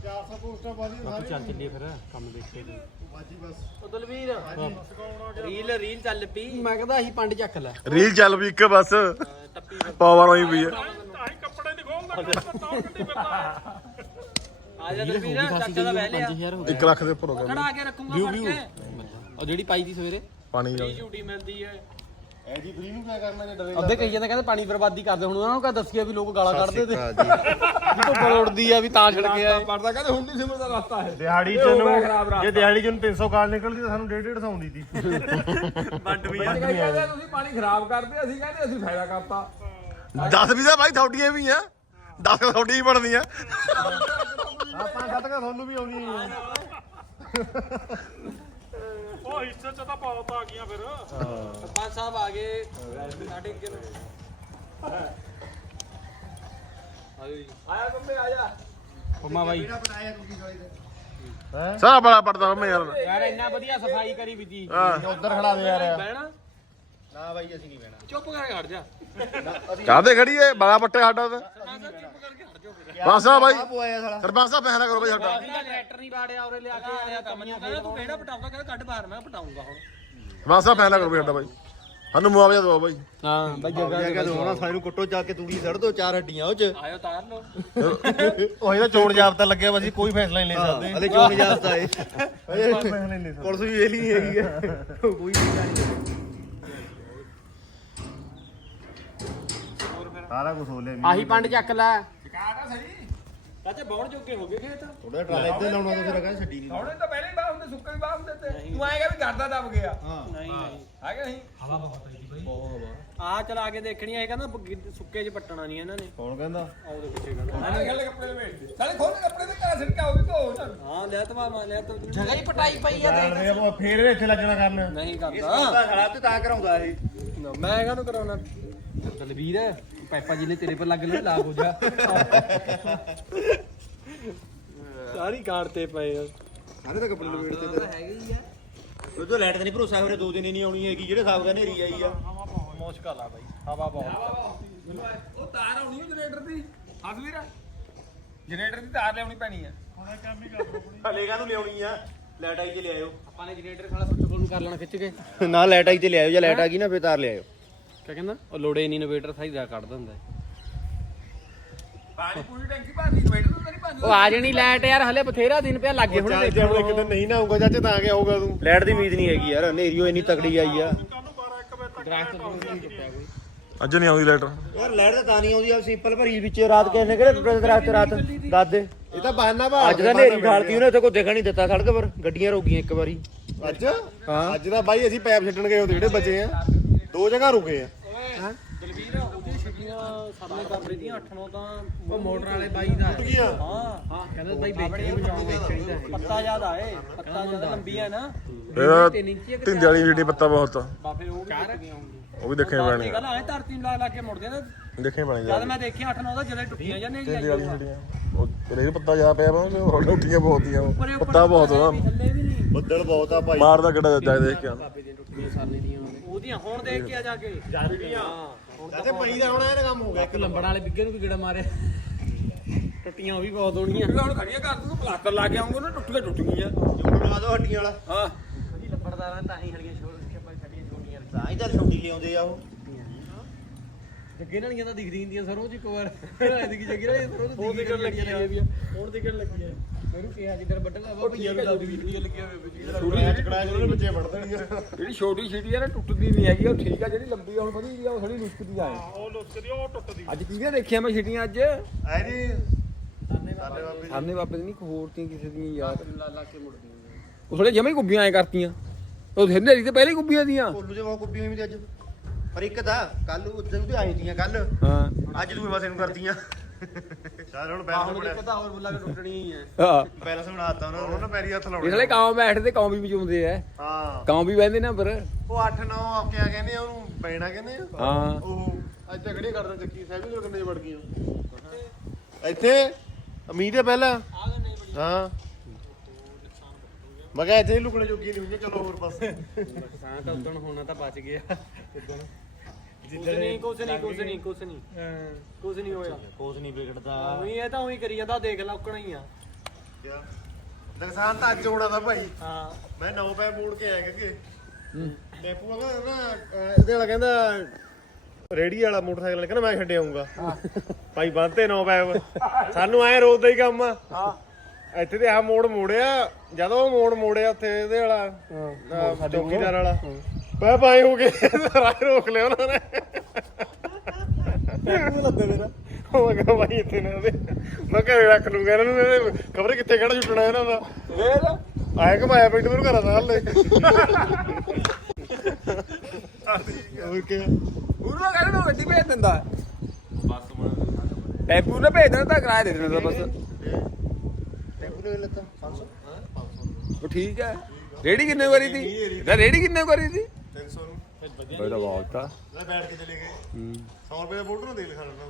400 ਪੋਸਟਾਂ ਬਾਜੀ ਚੱਲ ਚੱਲੀਏ ਫਿਰ ਕੰਮ ਦੇਖੇ ਉਹ ਦਲਵੀਰ। ਰੀਲ ਰੀਲ ਚੱਲ ਪਈ। ਮੈਂ ਕਹਿੰਦਾ ਅਸੀਂ ਪੰਡ ਚੱਕ ਲੈ। ਰੀਲ ਚੱਲ ਵੀ ਇੱਕ ਬਸ। ਟੱਪੀ ਪਾਵਰ ਹੋਈ ਵੀ ਹੈ ਤਾਂ ਹੀ ਕੱਪੜੇ ਨਹੀਂ ਖੋਲਦਾ ਤਾਂ ਕੱਢੀ ਫਿਰਦਾ। ਆ ਜਾ ਦਲਵੀਰ ਚੱਕ ਦਾ ਬਹਿ ਲਿਆ। 5000 ਹੋ 1 ਲੱਖ ਦੇ ਉੱਪਰ ਹੋ ਗਿਆ। ਖੜਾ ਕੇ ਰੱਖੂੰਗਾ ਫੜ ਕੇ। ਉਹ ਜਿਹੜੀ ਪਾਈ ਦੀ ਸਵੇਰੇ। ਪਾਣੀ ਦਾ ਝੂਟੀ ਮਿਲਦੀ ਹੈ। ਐ ਜੀ ਫਰੀ ਨੂੰ ਕਿਆ ਕਰਨਾ ਜੇ ਡਰੇ ਅੱਧੇ ਕਹੀ ਜਾਂਦੇ ਕਹਿੰਦੇ ਪਾਣੀ ਬਰਬਾਦੀ ਕਰਦੇ ਹੁਣ ਉਹਨਾਂ ਨੂੰ ਕਹ ਦੱਸਿਆ ਵੀ ਲੋਕ ਗਾਲਾਂ ਕੱਢਦੇ ਤੇ। ਜੀ। ਤੋਂ ਉੜਦੀ ਆ ਵੀ ਤਾਂ ਛਿੜ ਕੇ ਆਏ ਪੜਦਾ ਕਹਿੰਦੇ ਹੁਣ ਨਹੀਂ ਸਿਮਰਦਾ ਰਸਤਾ ਹੈ। ਦਿਹਾੜੀ ਚ ਨੂੰ ਜੇ ਦਿਹਾੜੀ ਚ ਨੂੰ 300 ਕਾਲ ਨਿਕਲਦੀ ਤਾਂ ਸਾਨੂੰ 1.5 1.5 ਆਉਂਦੀ ਸੀ। ਵੰਡ ਵੀ ਕਹਿੰਦੇ ਤੁਸੀਂ ਪਾਣੀ ਖਰਾਬ ਕਰਦੇ ਅਸੀਂ ਕਹਿੰਦੇ ਅਸੀਂ ਫਾਇਦਾ ਕਰਤਾ। 10 ਵੀ ਤਾਂ ਭਾਈ ਤੁਹਾਡੀਆਂ ਵੀ ਆ। 10 ਤੁਹਾਡੀ ਹੀ ਬਣਦੀਆਂ ਆਪਾਂ ਸੱਤ ਕਾ ਤੁਹਾਨੂੰ ਵੀ ਆਉਣੀ ਉਹ ਹਿੱਸੇ ਚ ਤਾਂ ਬਹੁਤ ਆ ਗਈਆਂ ਫਿਰ। ਸਰਪੰਚ ਸਾਹਿਬ ਆ ਗਏ। ਸਾਡੇ ਅੱਗੇ ਨੂੰ ਆਇਓ ਜੀ। ਆਇਆ ਬੰਬੇ ਆ ਜਾ। ਪੰਮਾ ਬਾਈ। ਸਾਰਾ ਬੜਾ ਪੜਦਾ ਮੈਂ ਯਾਰ। ਯਾਰ ਇੰਨਾ ਵਧੀਆ ਸਫ਼ਾਈ ਕਰੀ ਵੀ ਜੀ ਹਾਂ। ਉਧਰ ਖੜਾ ਦੇ ਯਾਰ। ਬਹਿਣਾ। ਨਾ ਬਾਈ ਅਸੀਂ ਨਹੀਂ ਬਹਿਣਾ। ਚੁੱਪ ਕਰਕੇ ਹਟ ਜਾ। ਕਾਹਦੇ ਖੜੀ ਏ ਬੜਾ ਪੱਟੇ ਸਾਡਾ ਤਾਂ। ਸਰਪੰਚ ਸਾਹਿਬ ਚੁੱਪ ਕਰਕੇ ਬਾਸਾ ਬਾਈ। ਪੋਇਆ ਸਾਲਾ। ਸਰਪੰਚ ਸਾਹਿਬ ਫੈਸਲਾ ਕਰੋ ਬਾਈ ਸਾਡਾ। ਲੈਟਰ ਨਹੀਂ ਬਾੜਿਆ ਉਰੇ ਲਿਆ ਕੇ ਆਇਆ ਕੰਮੀਆਂ ਕਹਿੰਦਾ ਤੂੰ ਕਿਹੜਾ ਪਟਾਉਂਦਾ ਕਹਿੰਦਾ ਕੱਢ ਬਾਹਰ ਮੈਂ ਪਟਾਉਂਗਾ ਹੁਣ। ਸਰਪੰਚ ਸਾਹਿਬ ਫੈਸਲਾ ਕਰੋ ਬਾਈ ਸਾਡਾ ਬਾਈ। ਸਾਨੂੰ ਮੁਆਵਜ਼ਾ ਦਿਓ ਬਾਈ। ਹਾਂ ਬਾਈ ਜਗ੍ਹਾ ਤੋਂ ਹੋਣਾ? ਸਾਰੇ ਨੂੰ ਕੁੱਟੋ ਜਾ ਕੇ ਤੂੜੀ ਸੜ ਦੋ ਚਾਰ ਹੱਡੀਆਂ ਉਹ ਚ। ਆਇਓ ਤਾਰ ਲੋ ਉਹ ਇਹਦਾ ਚੋਣ ਜਾਬਤਾ ਲੱਗਿਆ ਵਾ ਕੋਈ ਫੈਸਲਾ ਨਹੀਂ ਲੈ ਸਕਦੇ। ਅਲੇ ਚੋਣ ਜਾਬਤਾ ਏ ਪੁਲਿਸ ਵੀ ਵੇਲੀ ਨਹੀਂ ਹੈਗੀ ਆ। ਕੋਈ ਸਾਰਾ ਕੁਝ ਹੋ ਲਿਆ ਆਹੀ ਪੰਡ ਚੱਕ ਲੈ। ਕਾਹਦਾ ਸਹੀ। ਚਾਚਾ ਬੌਣ ਜੋਗੇ ਹੋ ਗਏ ਖੇਤ? ਥੋੜਾ ਟਰਾਲਾ ਇੱਥੇ ਲਾਉਣਾ ਤੁਸੀਂ ਲਗਾ ਛੱਡੀ ਨਹੀਂ। ਥੋੜੇ ਤਾਂ ਪਹਿਲੇ ਹੀ ਬਾਹ ਹੁੰਦੇ ਸੁੱਕੇ ਵੀ ਬਾਹ ਹੁੰਦੇ ਤੇ। ਤੂੰ ਆਏਗਾ ਵੀ ਕਰਦਾ ਦਬ ਗਿਆ। ਨਹੀਂ ਨਹੀਂ। ਹੈਗਾ ਨਹੀਂ? ਆ। ਚਲਾ ਕੇ ਦੇਖਣੀ ਆ ਇਹ ਕਹਿੰਦਾ ਸੁੱਕੇ 'ਚ ਪੱਟਣਾ ਨਹੀਂ ਇਹਨਾਂ ਨੇ। ਕੌਣ ਕਹਿੰਦਾ? ਆ ਉਹਦੇ ਪਿੱਛੇ ਕਹਿੰਦਾ ਮੈਂ ਗੱਲ ਕੱਪੜੇ ਦੇ ਵੇਚ ਸਾਲੇ ਖੋਲ ਕੇ ਕੱਪੜੇ ਦੇ ਘਰ ਸਿਰਕਾ ਹੋ ਗਈ ਧੋ ਹਾਂ ਲੈ ਤਵਾ ਮਾ ਲੈ ਤਾ। ਜਗ੍ਹਾ ਹੀ ਪਟਾਈ ਪਈ ਆ ਆ ਫੇਰ ਇੱਥੇ ਲੱਗਣਾ ਕਰਨ ਨਹੀਂ ਕਰਦਾ। ਖੜਾ ਤੇ ਤਾਂ ਕਰਾਉਂਦਾ ਇਹ। ਮੈਂ ਕਾਹਨੂੰ ਕਰਾਉਣਾ? ਦਲਵੀਰ ਪੈਪਾ ਜੀ ਨੇ ਤੇਰੇ ਪਰ ਲੱਗ ਲੈ ਲਾਗ ਹੋ ਜਾ। ਸਾਰੀ ਕਾਰ ਤੇ ਪਏ ਆ। ਸਾਰੇ ਤਾਂ ਕੱਪੜੇ ਲਵੇੜ ਤੇ ਉਹ ਜੋ ਲਾਈਟ ਤੇ ਨਹੀਂ ਭਰੋਸਾ ਹੋਰੇ ਦੋ ਦਿਨ ਹੀ ਨਹੀਂ ਆਉਣੀ ਹੈਗੀ ਜਿਹੜੇ ਸਾਬ ਦਾ ਨੇਰੀ ਆਈ ਆ। ਮੁਸ਼ਕਲ ਆ ਬਾਈ ਹਵਾ ਬਹੁਤ ਉਹ ਤਾਰ ਆਉਣੀ ਜਨਰੇਟਰ ਦੀ। ਹਸਵੀਰ ਜਨਰੇਟਰ ਦੀ ਤਾਰ ਲਿਆਉਣੀ ਪੈਣੀ ਆ। ਹਲੇਗਾ ਨੂੰ ਲਿਆਉਣੀ ਆ? ਲਾਈਟ ਆਈ ਤੇ ਲਿਆਇਓ। ਆਪਾਂ ਨੇ ਜਨਰੇਟਰ ਸਾਲਾ ਸੁੱਚ ਕੋਲ ਕਰ ਲੈਣਾ ਖਿੱਚ ਕੇ। ਨਾ ਲਾਈਟ ਆਈ ਤੇ ਲਿਆਇਓ ਜੇ ਲਾਈਟ ਆ ਗਈ ਨਾ ਫੇਰ ਤਾਰ ਲਿਆਇਓ। ਕਿਆ ਕਹਿੰਦਾ? ਉਹ ਲੋੜੇ ਨਹੀਂ ਇਨਵੇਟਰ ਸਾਈ ਦਾ ਕੱਢ ਦਿੰਦਾ ਪਾਣੀ ਪੂਰੀ ਟੈਂਕੀ ਭਰਨੀ ਜਨਰੇਟਰ ਤਾਂ ਨਹੀਂ ਭਰਨੀ ਉਹ ਆ ਜਣੀ ਲਾਈਟ ਯਾਰ ਹਲੇ ਬਥੇਰਾ ਦਿਨ ਪਿਆ ਲੱਗੇ ਹੁਣ ਜੇ ਹੁਣ ਇੱਕ ਦਿਨ ਨਹੀਂ ਨਾ ਆਊਗਾ ਚਾਚੇ ਤਾਂ ਕਿ ਆਊਗਾ ਤੂੰ। ਲਾਈਟ ਦੀ ਉਮੀਦ ਨਹੀਂ ਹੈਗੀ ਯਾਰ ਹਨੇਰੀ ਉਹ ਇੰਨੀ ਤਕੜੀ ਆਈ ਆ। ਕੱਲ ਨੂੰ 12 1 ਵਜੇ ਤੱਕ ਅੱਜ ਨਹੀਂ ਆਉਂਦੀ ਲੈਟਰ ਯਾਰ ਲਾਈਟ ਤਾਂ ਤਾਂ ਨਹੀਂ ਆਉਂਦੀ ਆ ਸਿੰਪਲ ਭਰੀ ਵਿੱਚ ਰਾਤ ਕਿੰਨੇ ਕਿਹੜੇ ਟੁੱਟੇ ਰਾਤ ਰਾਤ ਦੱਸ ਦੇ ਇਹ ਤਾਂ ਬਹਾਨਾ ਵਾ ਅੱਜ ਤਾਂ ਹਨੇਰੀ ਠਾਲਤੀ ਉਹਨੇ ਇੱਥੇ ਕੋਈ ਦੇਖਣ ਨਹੀਂ ਦਿੱਤਾ ਸੜਕ ਪਰ ਗੱਡੀਆਂ ਰੋਕੀਆਂ ਇੱਕ ਵਾਰੀ। ਅੱਜ? ਹਾਂ। ਅੱਜ ਤਾਂ ਬਾਈ ਅਸੀਂ ਪੈਪ ਛੱਡਣ ਗਏ ਉਹਦੇ ਜਿਹੜੇ ਬਚੇ ਆ। ਦੋ ਜਗ੍ਹਾ ਰੁਕੇ ਆ। ਦਲਵੀਰ ਉਹਦੀ ਛੁੱਟੀਆਂ ਸਾਹਮਣੇ ਕਰ ਦੀਆਂ 8 9 ਤਾਂ ਉਹ ਮੋਟਰ ਵਾਲੇ ਬਾਈ ਦਾ ਗਈਆਂ ਹਾਂ ਹਾਂ ਕਹਿੰਦਾ ਬਾਈ ਵੇਚਣੀ ਬਚਾਉਂ ਵੇਚਣੀ ਦਾ ਪੱਤਾ ਜ਼ਿਆਦਾ ਏ ਪੱਤਾ ਜ਼ਿਆਦਾ ਲੰਬੀ ਹੈ ਨਾ ਇਹਦਾ ਤਿੰਨ ਇੰਚੀ ਇੱਕ ਤਿੰਨ ਵਾਲੀ ਜਿਹੜੀ ਪੱਤਾ ਬਹੁਤ ਆ। ਬਾ ਫਿਰ ਉਹ ਵੀ ਟੁੱਟੀਆਂ ਹੋਣਗੀਆਂ ਉਹ ਵੀ ਦੇਖਣੇ ਪੈਣੇ ਇਹ ਗੱਲ ਐ ਧਰਤੀ ਨੂੰ ਲਾ ਲਾ ਕੇ ਮੁੜਦੇ ਨੇ ਦੇਖਣੇ ਪੈਣੇ ਜਦ ਮੈਂ ਦੇਖਿਆ 8 9 ਦਾ ਜਦੇ ਟੁੱਟੀਆਂ ਜਾਂਦੇ ਤਿੰਨ ਵਾਲੀ ਜਿਹੜੀਆਂ ਉਹ ਰੇ ਪੱਤਾ ਜਾ ਪਿਆ ਵਾ ਉਹ ਉੱਠੀਆਂ ਬਹੁਤ ਦੀਆਂ ਪੱਤਾ ਬਹੁਤ ਬੱਦਲ ਬਹੁਤ ਆ ਭਾਈ ਮਾਰਦਾ ਕਿੱਡਾ ਜਾ ਦੇਖ ਕੇ ਆਉਂਦਾ। ਬਾਬੇ ਦੀਆਂ ਟੁੱਟੀਆਂ ਸਾਲੇ ਦੀਆਂ ਉਹਦੀਆਂ ਹੁਣ ਦੇਖ ਕੇ ਆ ਜਾ ਕੇ। ਹਾਂ ਚਾਚੇ ਪਈ ਦਾ ਹੁਣ ਇਹ ਕੰਮ ਹੋ ਗਿਆ ਇੱਕ ਲੰਬੜ ਵਾਲੇ ਬਿੱਗੇ ਨੂੰ ਵੀ ਗੇੜਾ ਮਾਰਿਆ। ਟੁੱਟੀਆਂ ਉਹ ਵੀ ਬਹੁਤ ਹੋਣੀਆਂ। ਹੁਣ ਖੜੀਆਂ ਕਰ ਤੂੰ ਪਲਾਸਟਰ ਲਾ ਕੇ ਆਉਂਗਾ ਨਾ ਟੁੱਟ ਕੇ ਟੁੱਟ ਗਈਆਂ। ਜੋੜ ਲਾ ਦੋ ਹੱਡੀਆਂ ਵਾਲਾ। ਹਾਂ। ਜੀ ਲੰਬੜਦਾਰਾਂ ਤਾਂ ਹੀ ਹਲੀਆਂ ਛੋੜ ਕੇ ਆਪਾਂ ਛੱਡੀਆਂ ਛੋਟੀਆਂ। ਤਾਂ ਹੀ ਤਾਂ ਛੋਟੀ ਲਿਆਉਂਦੇ ਆ ਉਹ। ਜੱਗੇ ਨਾਲੀਆਂ ਤਾਂ ਦਿਖਦੀ ਹੁੰਦੀਆਂ ਸਰੋਂ ਚ ਇੱਕ ਵਾਰ। ਐਦਕੀ ਜੱਗੇ ਨਾਲੀਆਂ ਸਰੋਂ ਦਿਖਦੀ ਕਰਨ ਲੱਗੀਆਂ ਹੁਣ ਦਿਖਣ ਲੱਗੀਆਂ ਮੈਨੂੰ ਕਿਹਾ ਜਿੱਦਣ ਵੱਢਣ ਲੱਗਾ ਭਈਆ ਨੂੰ ਦੱਸ ਵੀ ਲੱਗੀਆਂ ਹੋਵੇ ਚਕੜਾ ਜਿਹੜੇ ਬੱਚੇ ਵੜ ਦੇਣਗੇ ਜਿਹੜੀ ਛੋਟੀ ਛੀਟੀ ਆ ਨਾ ਟੁੱਟਦੀ ਨਹੀਂ ਹੈਗੀ ਉਹ ਠੀਕ ਆ ਜਿਹੜੀ ਲੰਬੀ ਆ ਹੁਣ ਵਧੀ ਦੀ ਆ ਉਹ ਥੋੜੀ ਲੁਸਕਦੀ ਆ ਉਹ ਲੁੱਸਦੀ ਉਹ ਟੁੱਟਦੀ। ਅੱਜ ਕਿਹਨੇ ਦੇਖਿਆ ਮੈਂ ਛੀਟੀਆਂ ਅੱਜ? ਐ ਜੀ। ਸਾਹਮਣੇ ਬਾਬੇ ਦੀ ਨਹੀਂ ਹੋਰ ਤੀ ਕਿਸੇ ਕੇ ਮੁੜਦੀਆਂ ਉਹ ਥੋੜੇ ਜਮੇ ਗੁੱਬੀਆਂ ਐ ਕਰਤੀਆਂ। ਉਹ ਹਨੇਰੀ ਤੇ ਪਹਿਲੇ ਗੁੱਬੀਆਂ ਦੀਆਂ। ਕੋਲੂ ਜੇ ਕੁੱਬੀ ਹੋਈ ਵੀ ਅੱਜ। ਪਰ ਇੱਕ ਤਾਂ ਕੱਲ ਉਦੋਂ ਤੇ ਆਈ ਦੀਆਂ ਕੱਲ ਹਾਂ। ਅੱਜ ਦੂਏ ਪਾਸੇ ਨੂੰ ਕਰਦੀਆਂ ਚੱਲ ਹੁਣ ਆਹ ਹੁਣ ਇੱਕ ਤਾਂ ਹੋਰ ਬੁੱਲਾ ਕੇ ਟੁੱਟਣੀ ਹੀ ਹੈ। ਹਾਂ। ਬੈਲੈਂਸ ਬਣਾਤਾ ਉਹਨਾਂ ਨੂੰ ਉਹਨਾਂ ਪੈਰੀ ਹੱਥ ਇਸ ਲਈ ਕਾਂ ਬੈਠਦੇ ਤੇ ਕਾਂ ਵੀ ਵਜਾਉਂਦੇ ਐ ਹਾਂ। ਕਾਂ ਵੀ ਬਹਿੰਦੇ ਨਾ ਪਰ ਉਹ 8 9 ਕਿਆ ਕਹਿੰਦੇ ਆ ਉਹਨੂੰ ਪੈਣਾ ਕਹਿੰਦੇ ਆ। ਹਾਂ। ਉਹ ਅੱਜ ਝਗੜੇ ਕਰਦਾ ਚੱਕੀ ਸਾਹਿਬ ਦੇ ਕੰਨੇ ਵੜ ਗਈਆਂ। ਇੱਥੇ? ਉਮੀਦ ਹੈ ਪਹਿਲਾਂ? ਹਾਂ। ਮੈਂ ਕਿਹਾ ਇੱਥੇ ਲੁਕਣੇ ਜੋਗੀ ਨਹੀਂ ਹੁੰਦੇ ਚਲੋ ਹੋਰ ਪਾਸੇ ਨੁਕਸਾਨ ਤਾਂ ਉਦੋਂ ਹੋਣਾ ਤਾਂ ਬਚ ਗਿਆ। ਕੁਛ ਨਹੀਂ ਕੁਛ ਨਹੀਂ ਕੁਛ ਨਹੀਂ ਕੁਛ ਨਹੀਂ। ਕੁਛ ਨਹੀਂ ਹੋਇਆ। ਕੋਸ ਨਹੀਂ ਵਿਗੜਦਾ। ਉਹੀ ਇਹ ਤਾਂ ਉਹੀ ਕਰੀ ਜਾਂਦਾ ਦੇਖ ਲੈ ਉਕਣਾ ਹੀ ਆ। ਨੁਕਸਾਨ ਤਾਂ ਅੱਜ ਹੋਣਾ ਦਾ ਭਾਈ। ਹਾਂ। ਮੈਂ ਨੌ ਪੈ ਮੋੜ ਕੇ ਆਇਆ ਕਿ ਟੈਪੂ ਵਾਲਾ ਨਾ ਅਹ ਇਹਦੇ ਵਾਲਾ ਕਹਿੰਦਾ ਰੇੜੀ ਵਾਲਾ ਮੋਟਰਸਾਈਕਲ ਵਾਲਾ ਕਹਿੰਦਾ ਮੈਂ ਛੱਡ ਆਉਂਗਾ ਭਾਈ ਬੰਨਤੇ ਨੌ ਪੈ ਸਾਨੂੰ ਐ ਰੋਜ਼ ਦਾ ਹੀ ਕੰਮ ਆ। ਇੱਥੇ ਤੇ ਆਹ ਮੋੜ ਮੋੜਿਆ ਜਦੋਂ ਉਹ ਮੋੜ ਮੋੜਿਆ ਉੱਥੇ ਇਹਦੇ ਵਾਲਾ ਅਹ ਚੌਕੀਦਾਰ ਵਾਲਾ। ਪੈ ਪਾਏ ਹੋ ਗਏ ਰਾਹ ਰੋਕ ਲਿਆ ਉਹਨਾਂ ਨੇ। ਟੈਪੂ ਲੱਦੇ ਮੇਰਾ। ਉਹ ਮੈਂ ਕਿਹਾ ਭਾਈ ਇੱਥੇ ਨਾ ਦੇ ਮੈਂ ਘਰੇ ਰੱਖ ਲੂੰਗਾ ਇਹਨਾਂ ਨੂੰ ਇਹਨੇ ਖਬਰ ਕਿੱਥੇ ਕਿਹੜਾ ਛੁੱਟਣਾ ਇਹਨਾਂ ਦਾ। ਫੇਰ? ਆਏ ਕਮਾਇਆ ਪਿੰਡ ਨੂੰ ਘਰਾਂ ਦਾ ਹੱਲੇ ਹੋਰ ਕੀ ਉਹਨੂੰ ਤਾਂ ਕਹਿੰਦਾ ਮੈਂ ਗੱਡੀ ਭੇਜ ਦਿੰਦਾ। ਬਸ ਟੈਪੂ ਨੇ ਭੇਜ ਦੇਣਾ ਤਾਂ ਕਿਰਾਇਆ ਦੇ ਦੇਣਾ ਤਾਂ ਬਸ। ਟੈਂਪੂ ਨੇ ਲੱਤਾ 500 ਉਹ ਠੀਕ ਹੈ। ਰੇੜੀ ਕਿੰਨੇ ਵਾਰੀ ਦੀ? ਰੇੜੀ ਕਿੰਨੇ ਵਾਰੀ ਦੀ? 300 ਨੂੰ। ਬੜਾ ਲੈ ਬੈਠ ਕੇ ਚਲੇ ਗਏ। 100 ਰੁਪਏ ਦਾ ਬੋਲਟ ਨੂੰ ਤੇਲ ਖਾਣਾ ਉਹਨਾਂ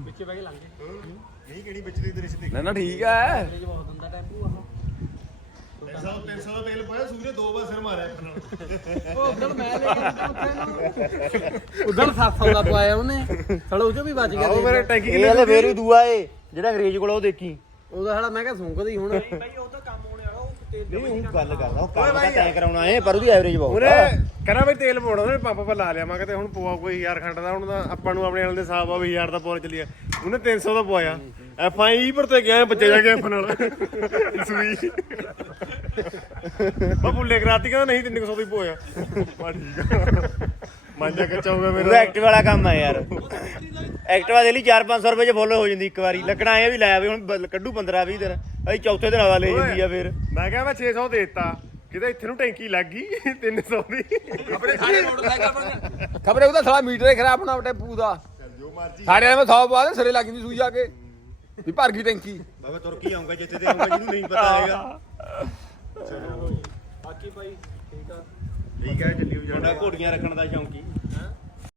ਵਿੱਚੇ ਬਹਿ ਕੇ ਲੰਘੇ ਨਹੀਂ ਕਿਹੜੀ ਵਿੱਚ ਦੀ ਦ੍ਰਿਸ਼ ਤੇ ਨਾ ਨਾ ਠੀਕ ਹੈ ਇਹ ਬਹੁਤ ਹੁੰਦਾ ਟੈਂਪੂ ਆਹ 300 300 ਦਾ ਤੇਲ ਪਾਇਆ ਸੂਰੇ ਦੋ ਵਾਰ ਸਿਰ ਮਾਰਿਆ ਇੱਕ ਨਾਲ। ਉਹ ਉਧਰ ਮੈਂ ਲੈ ਕੇ ਆਇਆ ਉੱਥੇ ਨੂੰ। ਉਧਰ 700 ਦਾ ਪਵਾਇਆ ਉਹਨੇ। ਚਲੋ ਉਹ ਚੋਂ ਵੀ ਬਚ ਗਿਆ ਆਓ ਮੇਰੇ ਦੇਖ ਟੈਂਕੀ ਇਹ ਹਲੇ ਫੇਰ ਵੀ ਦੂਆ ਏ ਜਿਹੜਾ ਅੰਗਰੇਜ਼ ਕੋਲ ਆ ਉਹ ਦੇਖੀ। ਲੈ। ਉਹਦਾ ਹਲਾ ਮੈਂ ਕਿਹਾ ਸੁੰਕਦਾ ਹੀ ਹੁਣ ਨਹੀਂ ਉਹ ਗੱਲ ਕਰਦਾ ਉਹ ਕੰਮ ਦਾ ਤੈਅ ਕਰਾਉਣਾ ਏ ਪਰ ਉਹਦੀ ਐਵਰੇਜ ਬਹੁਤ ਉਹਨੇ ਆ ਕਹਿੰਦਾ ਬਈ ਤੇਲ ਪਾਉਣਾ ਉਹਨੇ ਪੰਪ ਪਰ ਲਾ ਲਿਆ ਮੈਂ ਕਿਤੇ ਹੁਣ ਪਵਾ ਕੋਈ ਯਾਰ ਖੰਡ ਦਾ ਹੁਣ ਤਾਂ ਆਪਾਂ ਨੂੰ ਆਪਣੇ ਨਾਲ ਦੇ ਹਿਸਾਬ ਆ ਵੀ ਯਾਰ ਦਾ ਪਵਾ ਚੱਲੀਆ ਉਹਨੇ 300 ਦਾ ਪਵਾਇਆ। ਐਫ ਆਈ ਪਰ ਤੇ ਗਿਆ ਬੱਚੇ ਜਾ ਕੇ ਐਫ ਨਾਲ। ਸੂਈ। ਉਹ ਭੁੱਲੇ ਕਰਾਤੀ ਕਹਿੰਦਾ ਨਹੀਂ 300 ਦੀ ਪਵਾਇਆ। ਬਾ ਠੀਕ ਆ। ਮੰਜਾ ਕੱਚਾ ਹੋ ਗਿਆ ਮੇਰਾ। ਐਕਟਿਵ ਵਾਲਾ ਕੰਮ ਆ ਯਾਰ। ਐਕਟਿਵਾ ਦੇ ਲਈ 4-500 ਰੁਪਏ ਚ ਫੁੱਲ ਹੋ ਜਾਂਦੀ ਇੱਕ ਵਾਰੀ। ਲੱਗਣਾ ਐ ਵੀ ਲਾਇਆ ਵੀ ਹੁਣ ਬ- ਕੱਢੂ 15-20 ਦਿਨ। ਅਸੀਂ ਚੌਥੇ ਦਿਨ ਹਵਾ ਲੈ ਜਾਂਦੀ ਆ ਫੇਰ। ਮੈਂ ਕਿਹਾ ਮੈਂ 600 ਦੇ ਦਿੱਤਾ। ਕਿਤੇ ਇੱਥੇ ਨੂੰ ਟੈਂਕੀ ਲੱਗ ਗਈ 300 ਦੀ। ਖਬਰੇ ਸਾਰੇ ਮੋਟਰਸਾਈਕਲ ਖਬਰੇ ਉਹਦਾ ਸਾਲਾ ਮੀਟਰ ਹੀ ਖਰਾਬ ਹੋਣਾ ਟੈਪੂ ਦਾ। ਜੋ ਮਰਜ਼ੀ। ਸਾਡੇ ਐਵੇਂ 100 ਪਵਾ ਦੇ ਸਿਰੇ ਲੱਗ ਜਾਂਦੀ ਸੂਈ ਜਾ ਕੇ। ਵੀ ਭਰ ਗਈ ਟੈਂਕੀ। ਬਾਬਾ ਤੁਰਕੀ ਆਉਂਗਾ ਜਿੱਥੇ ਤੇ ਆਉਂਗਾ ਜਿਹਨੂੰ ਨਹੀਂ ਪਤਾ ਹੈਗਾ। ਬਾਕੀ ਭਾਈ ਠੀਕ ਆ। ਠੀਕ ਹੈ ਚੱਲੀ ਜਾਣਾ ਘੋੜੀਆਂ ਰੱਖਣ ਦਾ ਸ਼ੌਂਕੀ।